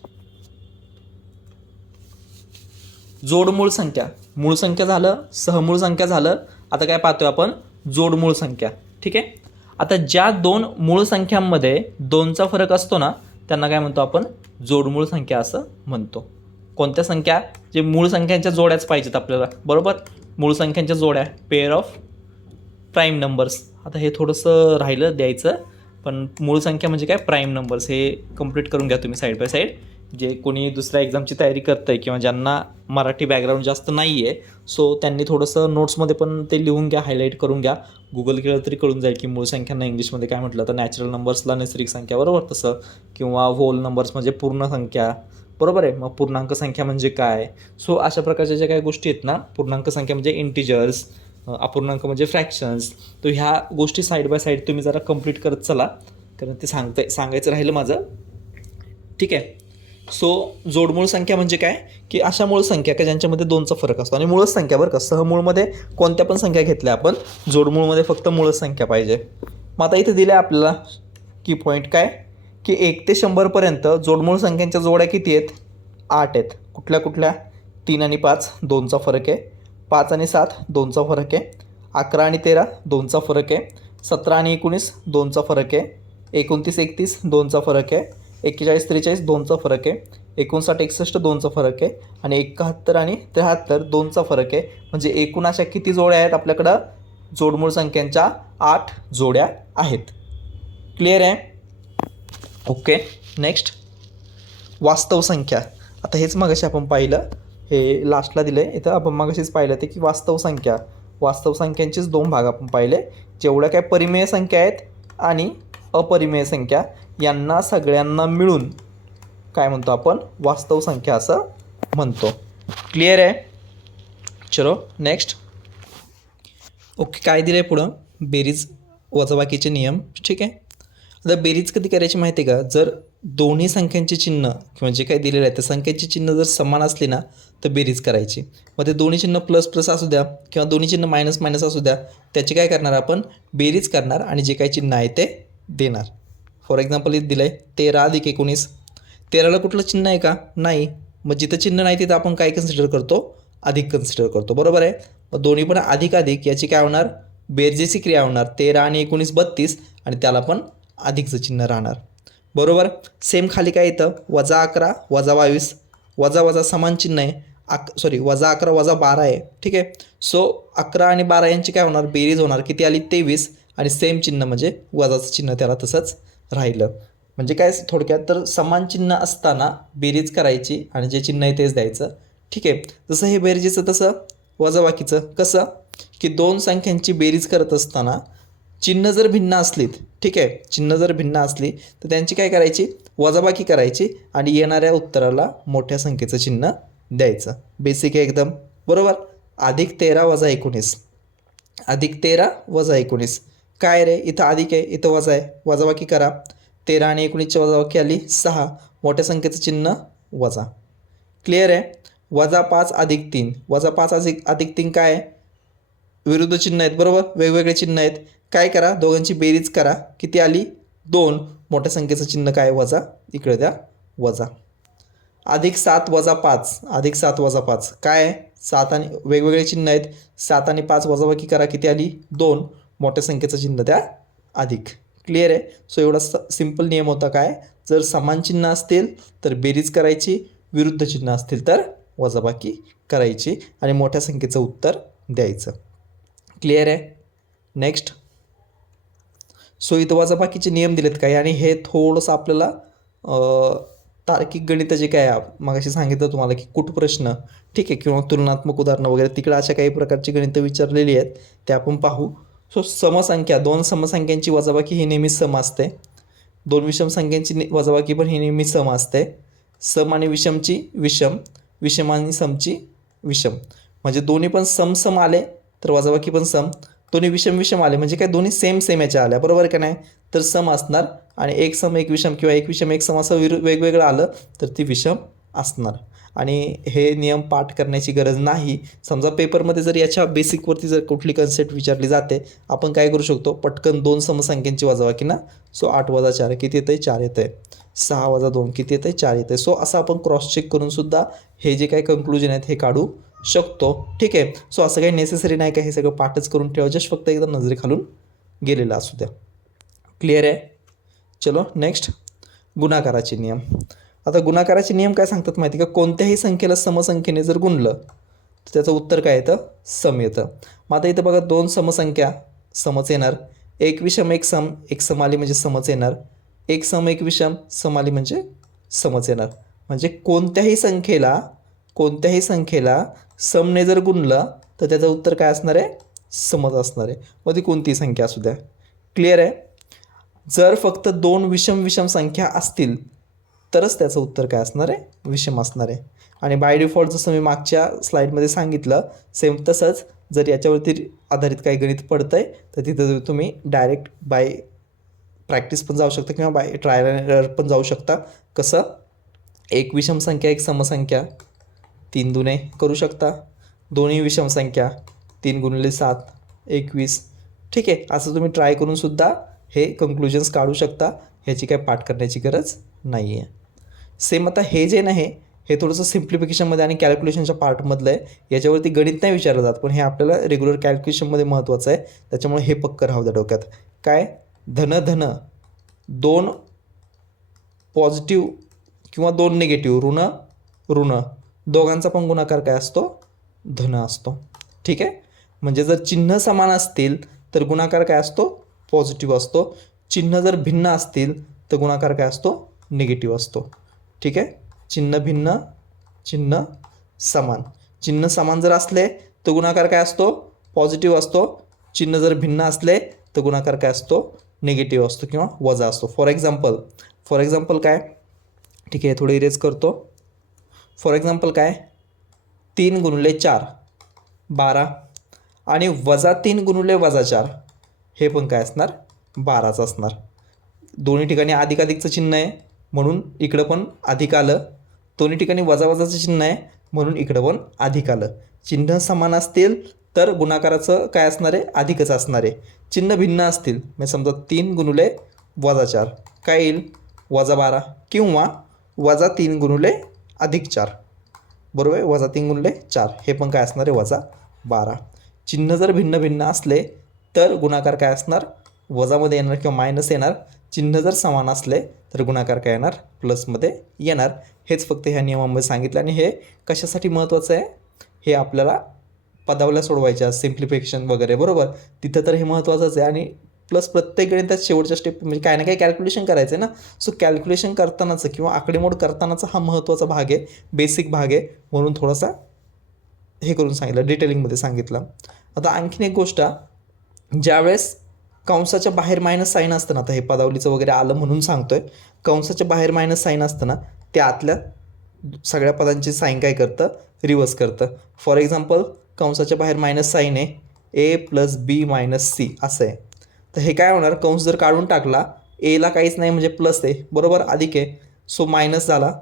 जोडमूळ संख्या. मूळ संख्या झालं, सहमूळ संख्या झालं. आता काय पाहतोय आपण? जोडमूळ संख्या. ठीक आहे. आता ज्या 2 मूळ संख्यांमध्ये 2चा फरक असतो ना, त्यांना काय म्हणतो आपण? जोडमूळ संख्या असं म्हणतो. कोणत्या संख्या? जे मूळ संख्यांच्या जोड्याच पाहिजेत आपल्याला, बरोबर. मूळ संख्यांच्या जोड्या, पेअर ऑफ प्राईम नंबर्स. आता हे थोडंसं राहिलं द्यायचं, पण मूळ संख्या म्हणजे काय? Prime numbers. हे कंप्लीट करून घ्या तुम्ही साईड बाय साईड. जे कोणी दुसऱ्या एक्झामची तयारी करतं आहे किंवा ज्यांना मराठी बॅकग्राऊंड जास्त नाही आहे, सो त्यांनी थोडंसं नोट्समध्ये पण ते लिहून घ्या, हायलाईट करून घ्या. गुगल केलं तरी कळून जाईल की मूळ संख्यांना इंग्लिशमध्ये काय म्हटलं तर नॅचरल नंबर्सला नैसर्गिक संख्या, बरोबर. तसं किंवा होल नंबर्स म्हणजे पूर्ण संख्या, बरोबर आहे. मग पूर्णांक संख्या म्हणजे काय? सो अशा प्रकारच्या ज्या काही गोष्टी आहेत ना, पूर्णांक संख्या म्हणजे इंटिजर्स, अपूर्णांक म्हणजे फ्रॅक्शन्स. तर ह्या गोष्टी साईड बाय साईड तुम्ही जरा कंप्लीट करत चला, कारण ते सांगायचं राहिलं माझं. ठीक आहे. सो जोडमूळ संख्या म्हणजे काय? की अशा मूळ संख्या का ज्यांच्यामध्ये 2चा फरक असतो. आणि मूळच संख्या, बरं का. सहमूळमध्ये कोणत्या पण संख्या घेतल्या आपण, जोडमूळमध्ये फक्त मूळच संख्या पाहिजे. मग आता इथे दिलं आहे आपल्याला की पॉईंट काय? की 1 ते 100पर्यंत जोडमूळ संख्यांच्या जोड्या किती आहेत? 8 आहेत. कुठल्या कुठल्या? 3 आणि 5 2चा फरक आहे. 5 आणि 7 2चा फरक आहे. 11 आणि 13 2चा फरक आहे. 17 आणि 19 2चा फरक आहे. 29 31 2चा फरक आहे. 41 43 2चा फरक आहे. 59 61 2चा फरक आहे. आणि 71 आणि 73 2चा फरक आहे. म्हणजे एकूण अशा किती जोड्या आहेत आपल्याकडं? जोडमूळ संख्यांच्या 8 जोड्या आहेत. क्लिअर आहे. ओके. नेक्स्ट, वास्तव संख्या. आता हेच मगाशी आपण पाहिलं, हे लास्टला दिलं आहे. इथं आपण मगाशीच पाहिलं ते की वास्तव संख्या. वास्तव संख्यांचेच 2 भाग आपण पाहिले. जेवढ्या काय परिमेय संख्या आहेत आणि अपरिमेय संख्या, यांना सगळ्यांना मिळून काय म्हणतो आपण? वास्तव संख्या असं म्हणतो. क्लिअर आहे. चलो नेक्स्ट, ओके, काय दिलं आहे पुढं? बेरीज वजाबाकीचे नियम. ठीक आहे. आता बेरीज कधी करायची माहिती आहे का? जर दोन्ही संख्यांची चिन्ह किंवा जे काही दिलेलं आहे त्या संख्येची चिन्ह जर समान असली ना तर बेरीज करायची. मग ते दोन्ही चिन्ह प्लस प्लस असू द्या किंवा दोन्ही चिन्ह मायनस मायनस असू द्या, त्याची काय करणार आपण? बेरीज करणार आणि जे काही चिन्ह आहे ते देणार. फॉर एक्झाम्पल इथं दिलं आहे 13+19. 13ला कुठलं चिन्ह आहे का? नाही. मग जिथं चिन्ह नाही तिथं आपण काय कन्सिडर करतो? अधिक कन्सिडर करतो. बरोबर आहे. मग दोन्ही पण अधिक अधिक याची काय होणार? बेरजेची क्रिया होणार. 13 आणि 19 32 आणि त्याला पण अधिकचं चिन्ह राहणार. बरोबर. सेम खाली काय येतं? -11 -22 वजा वजा समान चिन्ह आहे. -11 -12 आहे. ठीक आहे. सो 11 आणि 12 यांची काय होणार? बेरीज होणार. किती आली? 23 आणि सेम चिन्ह म्हणजे वजाचं चिन्ह त्याला तसंच राहिलं. म्हणजे काय थोडक्यात तर समान चिन्ह असताना बेरीज करायची आणि जे चिन्ह आहे तेच द्यायचं. ठीक आहे. जसं हे बेरजेचं तसं वजाबाकीचं कसं? की दोन संख्यांची बेरीज करत असताना चिन्ह जर भिन्न असलीत, ठीक आहे, चिन्ह जर भिन्न असली तर त्यांची काय करायची? वजाबाकी करायची आणि येणाऱ्या उत्तराला मोठ्या संख्येचं चिन्ह द्यायचं. बेसिक आहे एकदम. बरोबर. +13 - 19 +13 - 19 काय रे? इथं अधिक आहे, इथं वजा आहे. वजाबाकी करा. 13 आणि 19ची वजाबाकी आली 6. मोठ्या संख्येचं चिन्ह वजा. क्लिअर आहे. -5 + 3 -5 + 3 काय आहे? विरुद्ध चिन्ह आहेत. बरोबर. वेगवेगळे चिन्ह आहेत. काय करा? दोघांची बेरीज करा. किती आली? 2. मोठ्या संख्येचं चिन्ह काय? वजा. इकडे द्या वजा. +7 - 5 +7 - 5 काय आहे? 7 आणि वेगवेगळे चिन्ह आहेत. 7 आणि 5 वजाबाकी करा. किती आली? 2. मोठ्या संख्येचं चिन्ह द्या अधिक. क्लिअर आहे. सो एवढा सिम्पल नियम होता. काय? जर समान चिन्ह असतील तर बेरीज करायची, विरुद्ध चिन्ह असतील तर वजाबाकी करायची आणि मोठ्या संख्येचं उत्तर द्यायचं. क्लिअर आहे. नेक्स्ट. सो इथं वजाबाकीचे नियम दिलेत काही आणि हे थोडंसं आपल्याला तार्किक गणित जे काय मगाशी सांगितलं तुम्हाला की कुटप्रश्न, ठीक आहे, किंवा तुलनात्मक उदाहरणं वगैरे तिकडे अशा काही प्रकारची गणितं विचारलेली आहेत ते आपण पाहू. सो समसंख्या, दोन समसंख्यांची वजाबाकी ही नेहमी सम असते. दोन विषम संख्यांची वजाबाकी पण ही नेहमी सम असते. सम आणि विषमची विषम, विषम आणि समची विषम. म्हणजे दोन्ही पण सम आले तर वजाबाकी पण सम. दोन्ही विषम विषम आले म्हणजे काय? दोन्ही सेम सेम याच्या आल्या. बरोबर का नाही? तर सम असणार. आणि एक सम एक विषम किंवा एक विषम एक सम असं वेगवेगळं आलं तर ती विषम असणार. आणि हे नियम पाठ करण्याची गरज नाही. समजा पेपरमध्ये जर याच्या बेसिकवरती जर कुठली कन्सेप्ट विचारली जाते, आपण काय करू शकतो? पटकन दोन समसंख्यांची वजाबाकी ना. सो 8 - 4 किती येतं आहे? 4 येतं आहे. 6 - 2 किती येतं आहे? 4 येतं आहे. सो असं आपण क्रॉस चेक करून सुद्धा हे जे काही कंक्लुजन आहेत हे काढू शकतो. ठीक आहे. सो असं काही नेसेसरी नाही का हे सगळं पाठच करून ठेवा. जस्ट फक्त एकदा नजरेखालून गेलेलं असू द्या. क्लिअर आहे. चलो नेक्स्ट. गुणाकाराचे नियम. आता गुणाकाराचे नियम काय सांगतात माहिती का? कोणत्याही संख्येला समसंख्येने जर गुणलं तर त्याचं उत्तर काय येतं? सम येतं. मग आता इथं बघा दोन समसंख्या समच येणार. एक विषम एक सम, एक सम आली म्हणजे समच येणार. एक सम एक विषम सम आली म्हणजे समच येणार. म्हणजे कोणत्याही संख्येला समने जर गुणलं तर त्याचं उत्तर काय असणार आहे? समच असणार आहे. मग ती कोणतीही संख्या असू द्या. क्लिअर आहे. जर फक्त दोन विषम विषम संख्या असतील तरच त्याचं उत्तर काय असणार आहे? विषम असणार आहे. आणि बाय डिफॉल्ट जसं मी मागच्या स्लाईडमध्ये सांगितलं सेम तसंच जर याच्यावरती आधारित काही गणित पडतं आहे तर तिथं तुम्ही डायरेक्ट बाय प्रॅक्टिस पण जाऊ शकता किंवा बाय ट्रायल अँड एरर पण जाऊ शकता. कसं? एक विषम संख्या एक समसंख्या 3 दुने करू शकता. दोन्ही विषम संख्या 3 × 7 21. ठीक आहे. असं तुम्ही ट्राय करून सुद्धा हे कंक्लुजन्स काढू शकता. ह्याची काय पाठ करण्याची गरज नाही आहे. सेम आता हे जे नाही हे थोडंसं सिम्प्लिफिकेशनमध्ये आणि कॅल्क्युलेशनच्या पार्टमधलं आहे. याच्यावरती गणित नाही विचारलं जात पण हे आपल्याला रेग्युलर कॅल्क्युलेशनमध्ये महत्त्वाचं आहे. त्याच्यामुळे हे पक्कं राहू द्या डोक्यात. काय? धन धन, 2 पॉझिटिव्ह किंवा 2 निगेटिव्ह, ऋण ऋण, दोघांचा पण गुणाकार काय असतो? धन असतो. ठीक आहे. म्हणजे जर चिन्ह समान असतील तर गुणाकार काय असतो? पॉझिटिव्ह असतो. चिन्ह जर भिन्न असतील तर गुणाकार काय असतो? निगेटिव्ह असतो. ठीक आहे. चिन्ह भिन्न, चिन्ह समान. चिन्ह समान जर असले तर गुणाकार काय असतो? पॉझिटिव्ह असतो. चिन्ह जर भिन्न असले तर गुणाकार काय असतो? निगेटिव्ह असतो किंवा वजा असतो. फॉर एक्झाम्पल काय? ठीक आहे, थोडं इरेज करतो. फॉर एक्झाम्पल काय? 3 × 4 12 आणि -3 × -4 हे पण काय असणार 12च असणार. दोन्ही ठिकाणी अधिक अधिकचं चिन्ह आहे म्हणून इकडं पण अधिक आलं. दोन्ही ठिकाणी वजाचं चिन्ह आहे म्हणून इकडं पण अधिक आलं. चिन्ह समान असतील तर गुणाकाराचं काय असणार आहे अधिकच असणार आहे. चिन्ह भिन्न असतील म्हणजे समजा 3 × -4 काय येईल -12 किंवा -3 × +4 बरोबर आहे. -3 × 4 हे पण काय असणार आहे -12. चिन्ह जर भिन्न भिन्न असले तर गुणाकार काय असणार वजामध्ये येणार किंवा मायनस येणार. चिन्ह जर समान असले तर गुणाकार काय येणार प्लसमध्ये येणार. हेच फक्त ह्या नियमामध्ये सांगितलं. आणि हे कशासाठी महत्त्वाचं आहे हे आपल्याला पदावल्या सोडवायच्या सिम्प्लिफिकेशन वगैरे बरोबर तिथं तर हे महत्त्वाचंच आहे. आणि प्लस प्रत्येक गणितात शेवटच्या स्टेप म्हणजे काही ना काही कॅल्क्युलेशन करायचं आहे ना. सो कॅल्क्युलेशन करतानाचं किंवा आकडेमोड करतानाचा हा महत्त्वाचा भाग आहे बेसिक भाग आहे म्हणून थोडासा हे करून सांगितलं डिटेलिंगमध्ये सांगितलं. आता आणखीन एक गोष्ट ज्यावेळेस कंसाच्या बाहेर मायनस साईन असतं ना आता हे पदावलीचं वगैरे आलं म्हणून सांगतोय. कंसाच्या बाहेर मायनस साईन असतं ना ते आतल्या सगळ्या पदांची साईन काय करतं रिवर्स करतं. फॉर एक्झाम्पल कंसाच्या बाहेर मायनस साईन आहे A + B - C असं आहे. तर हे काय होणार कंस जर काढून टाकला एला काहीच नाही म्हणजे प्लस आहे बरोबर अधिक आहे सो मायनस झाला.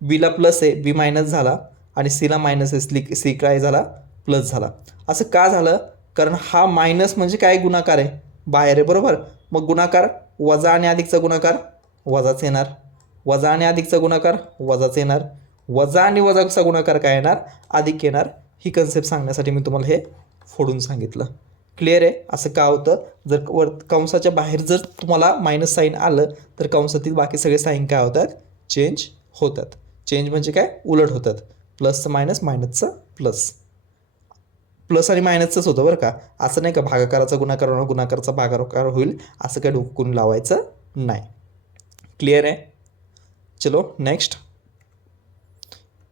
बीला प्लस आहे बी मायनस झाला आणि सीला मायनस आहे सी काय झाला प्लस झाला. असं का झालं कारण हा मायनस म्हणजे काय गुणाकार आहे बाहेर आहे बरोबर. मग गुणाकार वजा आणि अधिकचा गुणाकार वजाच येणार. वजा आणि अधिकचा गुणाकार वजाच येणार. वजा आणि वजाचा गुणाकार काय येणार अधिक येणार. ही कन्सेप्ट सांगण्यासाठी मी तुम्हाला हे फोडून सांगितलं. क्लिअर आहे. असं का होतं जर कंसाच्या बाहेर जर तुम्हाला मायनस साईन आलं तर कंसातील बाकी सगळे साईन काय होतात चेंज होतात. चेंज म्हणजे काय उलट होतात. प्लसचं मायनस मायनसचं प्लस. प्लस आणि मायनसचंच होतं बरं का. असं नाही का भागाकाराचा गुणाकार होणार गुणाकाराचा भागाकार होईल असं काय डोकून लावायचं नाही. क्लिअर आहे. चलो नेक्स्ट.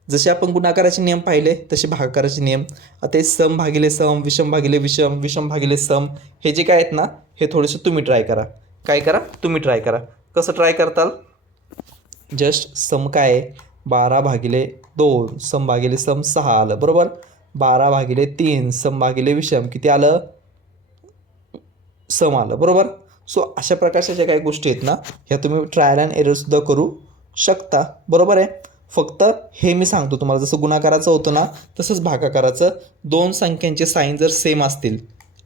जसे आपण गुणाकाराचे नियम पाहिले तसे भागाकाराचे नियम. आता हे सम भागिले सम विषम भागिले विषम विषम भागिले सम हे जे काय आहेत ना हे थोडेसे तुम्ही ट्राय करा. काय करा तुम्ही ट्राय करा. कसं ट्राय करताल जस्ट सम काय आहे 12/2 सम भागिले सम 6 आलं बरोबर. 12/3 सम भागिले विषम किती आलं सम आलं बरोबर. सो अशा प्रकारच्या ज्या काही गोष्टी आहेत ना ह्या तुम्ही ट्रायल अँड एररसुद्धा करू शकता बरोबर आहे. फक्त हे मी सांगतो तुम्हाला जसं गुणाकाराचं होतं ना तसंच भागाकाराचं दोन संख्यांचे साईन जर सेम असतील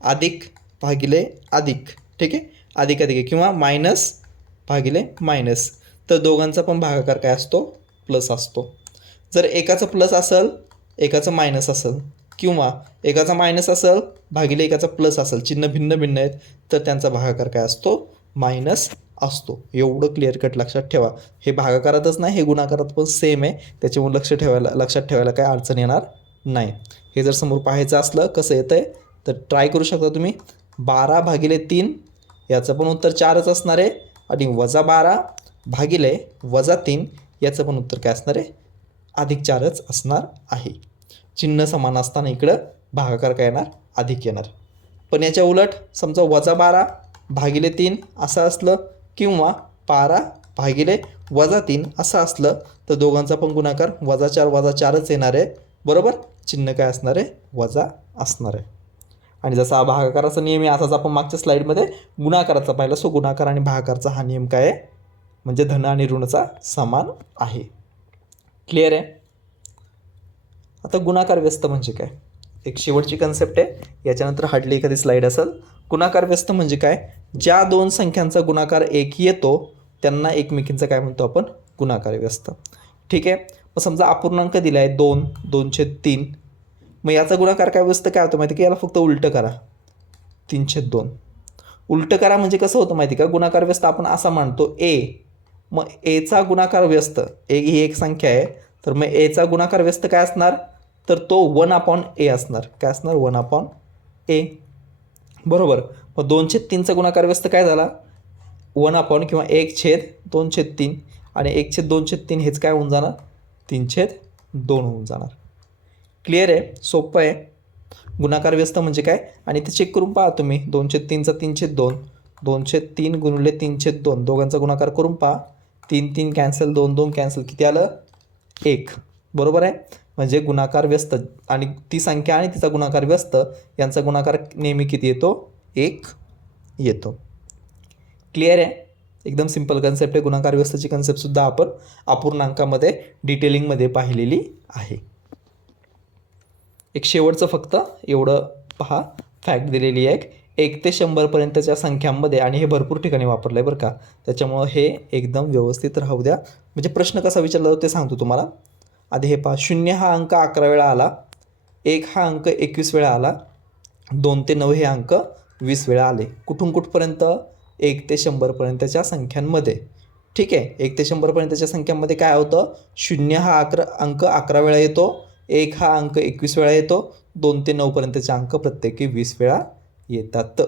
अधिक भागिले अधिक ठीक आहे अधिक अधिक किंवा मायनस भागिले मायनस तर दोघांचा पण भागाकार काय असतो प्लस असतो. जर एकाचं प्लस असेल एकाचं मायनस असेल किंवा एकाचा मायनस असेल भागिले एकाचा प्लस असेल चिन्ह भिन्न भिन्न आहेत तर त्यांचा भागाकार काय असतो मायनस असतो. एवढं क्लिअर कट लक्षात ठेवा. हे भागाकारातच नाही हे गुणाकारात पण सेम आहे त्याच्यामुळे लक्षात ठेवायला काय अडचण येणार नाही. हे जर समोर पाहायचं असलं कसं येतं आहे तर ट्राय करू शकता तुम्ही. 12/3 याचं पण उत्तर 4च असणार आहे आणि -12 भागिले -3 याचं पण उत्तर काय असणार आहे अधिक 4च असणार आहे. चिन्ह समान असताना इकडं भागाकार काय येणार अधिक येणार. पण याच्या उलट समजा -12/3 असं असलं किंवा 12/-3 असं असलं तर दोघांचा पण गुणाकार -4 -4च येणार आहे बरोबर. चिन्ह काय असणार आहे वजा असणार आहे. आणि जसा हा भागाकाराचा नियम आहे असाच आपण मागच्या स्लाईडमध्ये गुणाकाराचा पाहिला. सो गुणाकार आणि भागाकाराचा हा नियम काय आहे म्हणजे धन आणि ऋणचा समान आहे. क्लिअर आहे. आता गुणाकार व्यस्त म्हणजे काय एक शेवटची कन्सेप्ट आहे. याच्यानंतर हार्डली एखादी स्लाईड असेल. गुणाकार व्यस्त म्हणजे काय ज्या दोन संख्यांचा गुणाकार 1 येतो त्यांना एकमेकींचा काय म्हणतो आपण गुणाकार व्यस्त. ठीक आहे. मग समजा अपूर्णांक दिला आहे 2 2/3 मग याचा गुणाकार काय व्यस्त काय होतं माहिती की याला फक्त उलटं करा 3/2. उलटं करा म्हणजे कसं होतं माहिती का गुणाकार व्यस्त आपण असा मानतो ए मग एचा गुणाकार व्यस्त ए ही एक संख्या आहे तर मग एचा गुणाकार व्यस्त काय असणार तर तो 1/a असणार. काय असणार 1/a बरोबर. मग 2/3चा गुणाकार व्यस्त काय झाला 1 किंवा 1/2/3 आणि 1/2/3 हेच काय होऊन जाणार 3/2 होऊन जाणार. क्लिअर आहे. सोपं आहे. गुणाकार व्यस्त म्हणजे काय आणि ते चेक करून पहा तुम्ही 2/3चा 3/2 2/3 × 3/2 दोघांचा गुणाकार करून पहा 3 3 कॅन्सल 2 2 कॅन्सल किती आलं 1 बरोबर आहे. म्हणजे गुणाकार व्यस्त आणि ती संख्या आणि तिचा गुणाकार व्यस्त यांचा गुणाकार नेहमी किती येतो? 1 येतो. क्लिअर आहे? एकदम सिंपल कन्सेप्ट आहे. गुणाकार व्यस्तची कन्सेप्टसुद्धा आपण अपूर्णांकामध्ये डिटेलिंगमध्ये पाहिलेली आहे. एक शेवटचं फक्त एवढं पहा, फॅक्ट दिलेली आहे 1 ते 100पर्यंतच्या संख्यांमध्ये, आणि हे भरपूर ठिकाणी वापरलं आहे बरं का, त्याच्यामुळं हे एकदम व्यवस्थित राहू द्या. म्हणजे प्रश्न कसा विचारला जातो ते सांगतो तुम्हाला. आधी हे पहा, 0 हा अंक 11 वेळा आला, 1 हा अंक 21 वेळा आला, 2 ते 9 हे अंक 20 वेळा आले. कुठून कुठपर्यंत? 1 ते 100पर्यंतच्या संख्यांमध्ये. ठीक आहे. 1 ते 100पर्यंतच्या संख्यांमध्ये काय होतं? 0 हा अंक 11 वेळा येतो, 1 हा अंक 21 वेळा येतो, 2 ते 9पर्यंतचे अंक प्रत्येकी 20 वेळा येतात.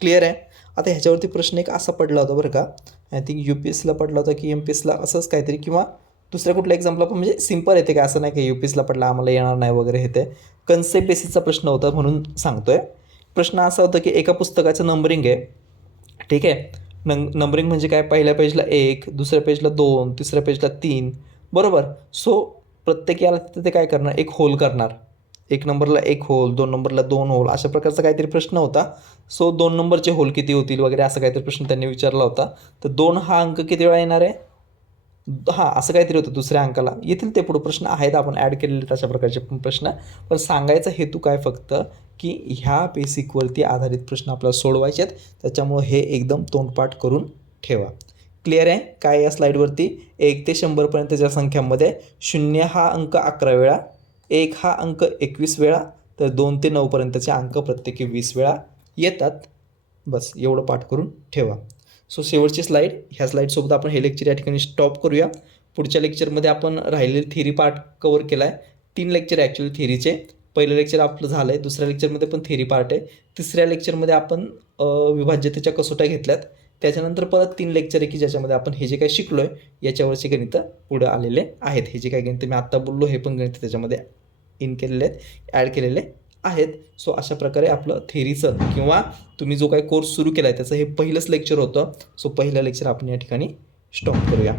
क्लिअर आहे? आता ह्याच्यावरती प्रश्न एक असा पडला होता बरं का, आय थिंक UPSCला पडला होता की MPSCला, असंच काहीतरी, किंवा दुसऱ्या कुठल्या एक्झाम्पला पण, म्हणजे सिम्पल येते का, असं नाही की UPSCला पडला आम्हाला येणार नाही वगैरे. हे ते कन्सेप्ट बेसिसचा प्रश्न होता म्हणून सांगतोय. प्रश्न असा होता की एका पुस्तकाचं नंबरिंग आहे. ठीक आहे. नंबरिंग म्हणजे काय? पहिल्या पेजला 1, दुसऱ्या पेजला 2, तिसऱ्या पेजला 3, बरोबर. सो प्रत्येक याला तिथे ते काय करणार? एक होल करणार. 1 नंबरला 1 होल, 2 नंबरला 2 होल, अशा प्रकारचा काहीतरी प्रश्न होता. सो 2 नंबरचे होल किती होतील वगैरे असं काहीतरी प्रश्न त्यांनी विचारला होता. तर 2 हा अंक किती वेळा येणार आहे? हां, असं काहीतरी होतं. दुसऱ्या अंकाला येतील ते पुढं प्रश्न आहेत, आपण ॲड केलेले तशा प्रकारचे पण प्रश्न. पण सांगायचा हेतू काय फक्त की ह्या बेसिकवरती आधारित प्रश्न आपल्याला सोडवायचे आहेत. त्याच्यामुळं हे एकदम तोंडपाठ करून ठेवा. क्लिअर आहे? काय या स्लाईडवरती 1 ते 100पर्यंतच्या संख्यांमध्ये 0 हा अंक 11 वेळा, 1 हा अंक 21 वेळा, तर 2 ते 9पर्यंतचे अंक प्रत्येकी 20 वेळा येतात. बस एवढं पाठ करून ठेवा. सो शेवटची स्लाईड, ह्या स्लाईडसोबत आपण हे लेक्चर या ठिकाणी स्टॉप करूया. पुढच्या लेक्चरमध्ये आपण राहिलेले थिअरी पार्ट कवर केला आहे. 3 लेक्चर ॲक्च्युली थिअरीचे. पहिलं लेक्चर आपलं झालं आहे, दुसऱ्या लेक्चरमध्ये पण थिअरी पार्ट आहे, तिसऱ्या लेक्चरमध्ये आपण विभाज्यतेच्या कसोट्या घेतल्यात. त्याच्यानंतर परत 3 लेक्चर आहे की ज्याच्यामध्ये आपण हे जे काही शिकलो आहे याच्यावरचे गणितं पुढे आलेले आहेत. हे जे काही गणितं मी आत्ता बोललो हे पण गणितं त्याच्यामध्ये इन केलेले आहेत, ॲड केलेले आहेत. सो अशा प्रकारे आपलं थिअरीचं किंवा तुम्ही जो काही कोर्स सुरू केला आहे त्याचं हे पहिलंच लेक्चर होतं. सो पहिलं लेक्चर आपण या ठिकाणी स्टॉप करूया.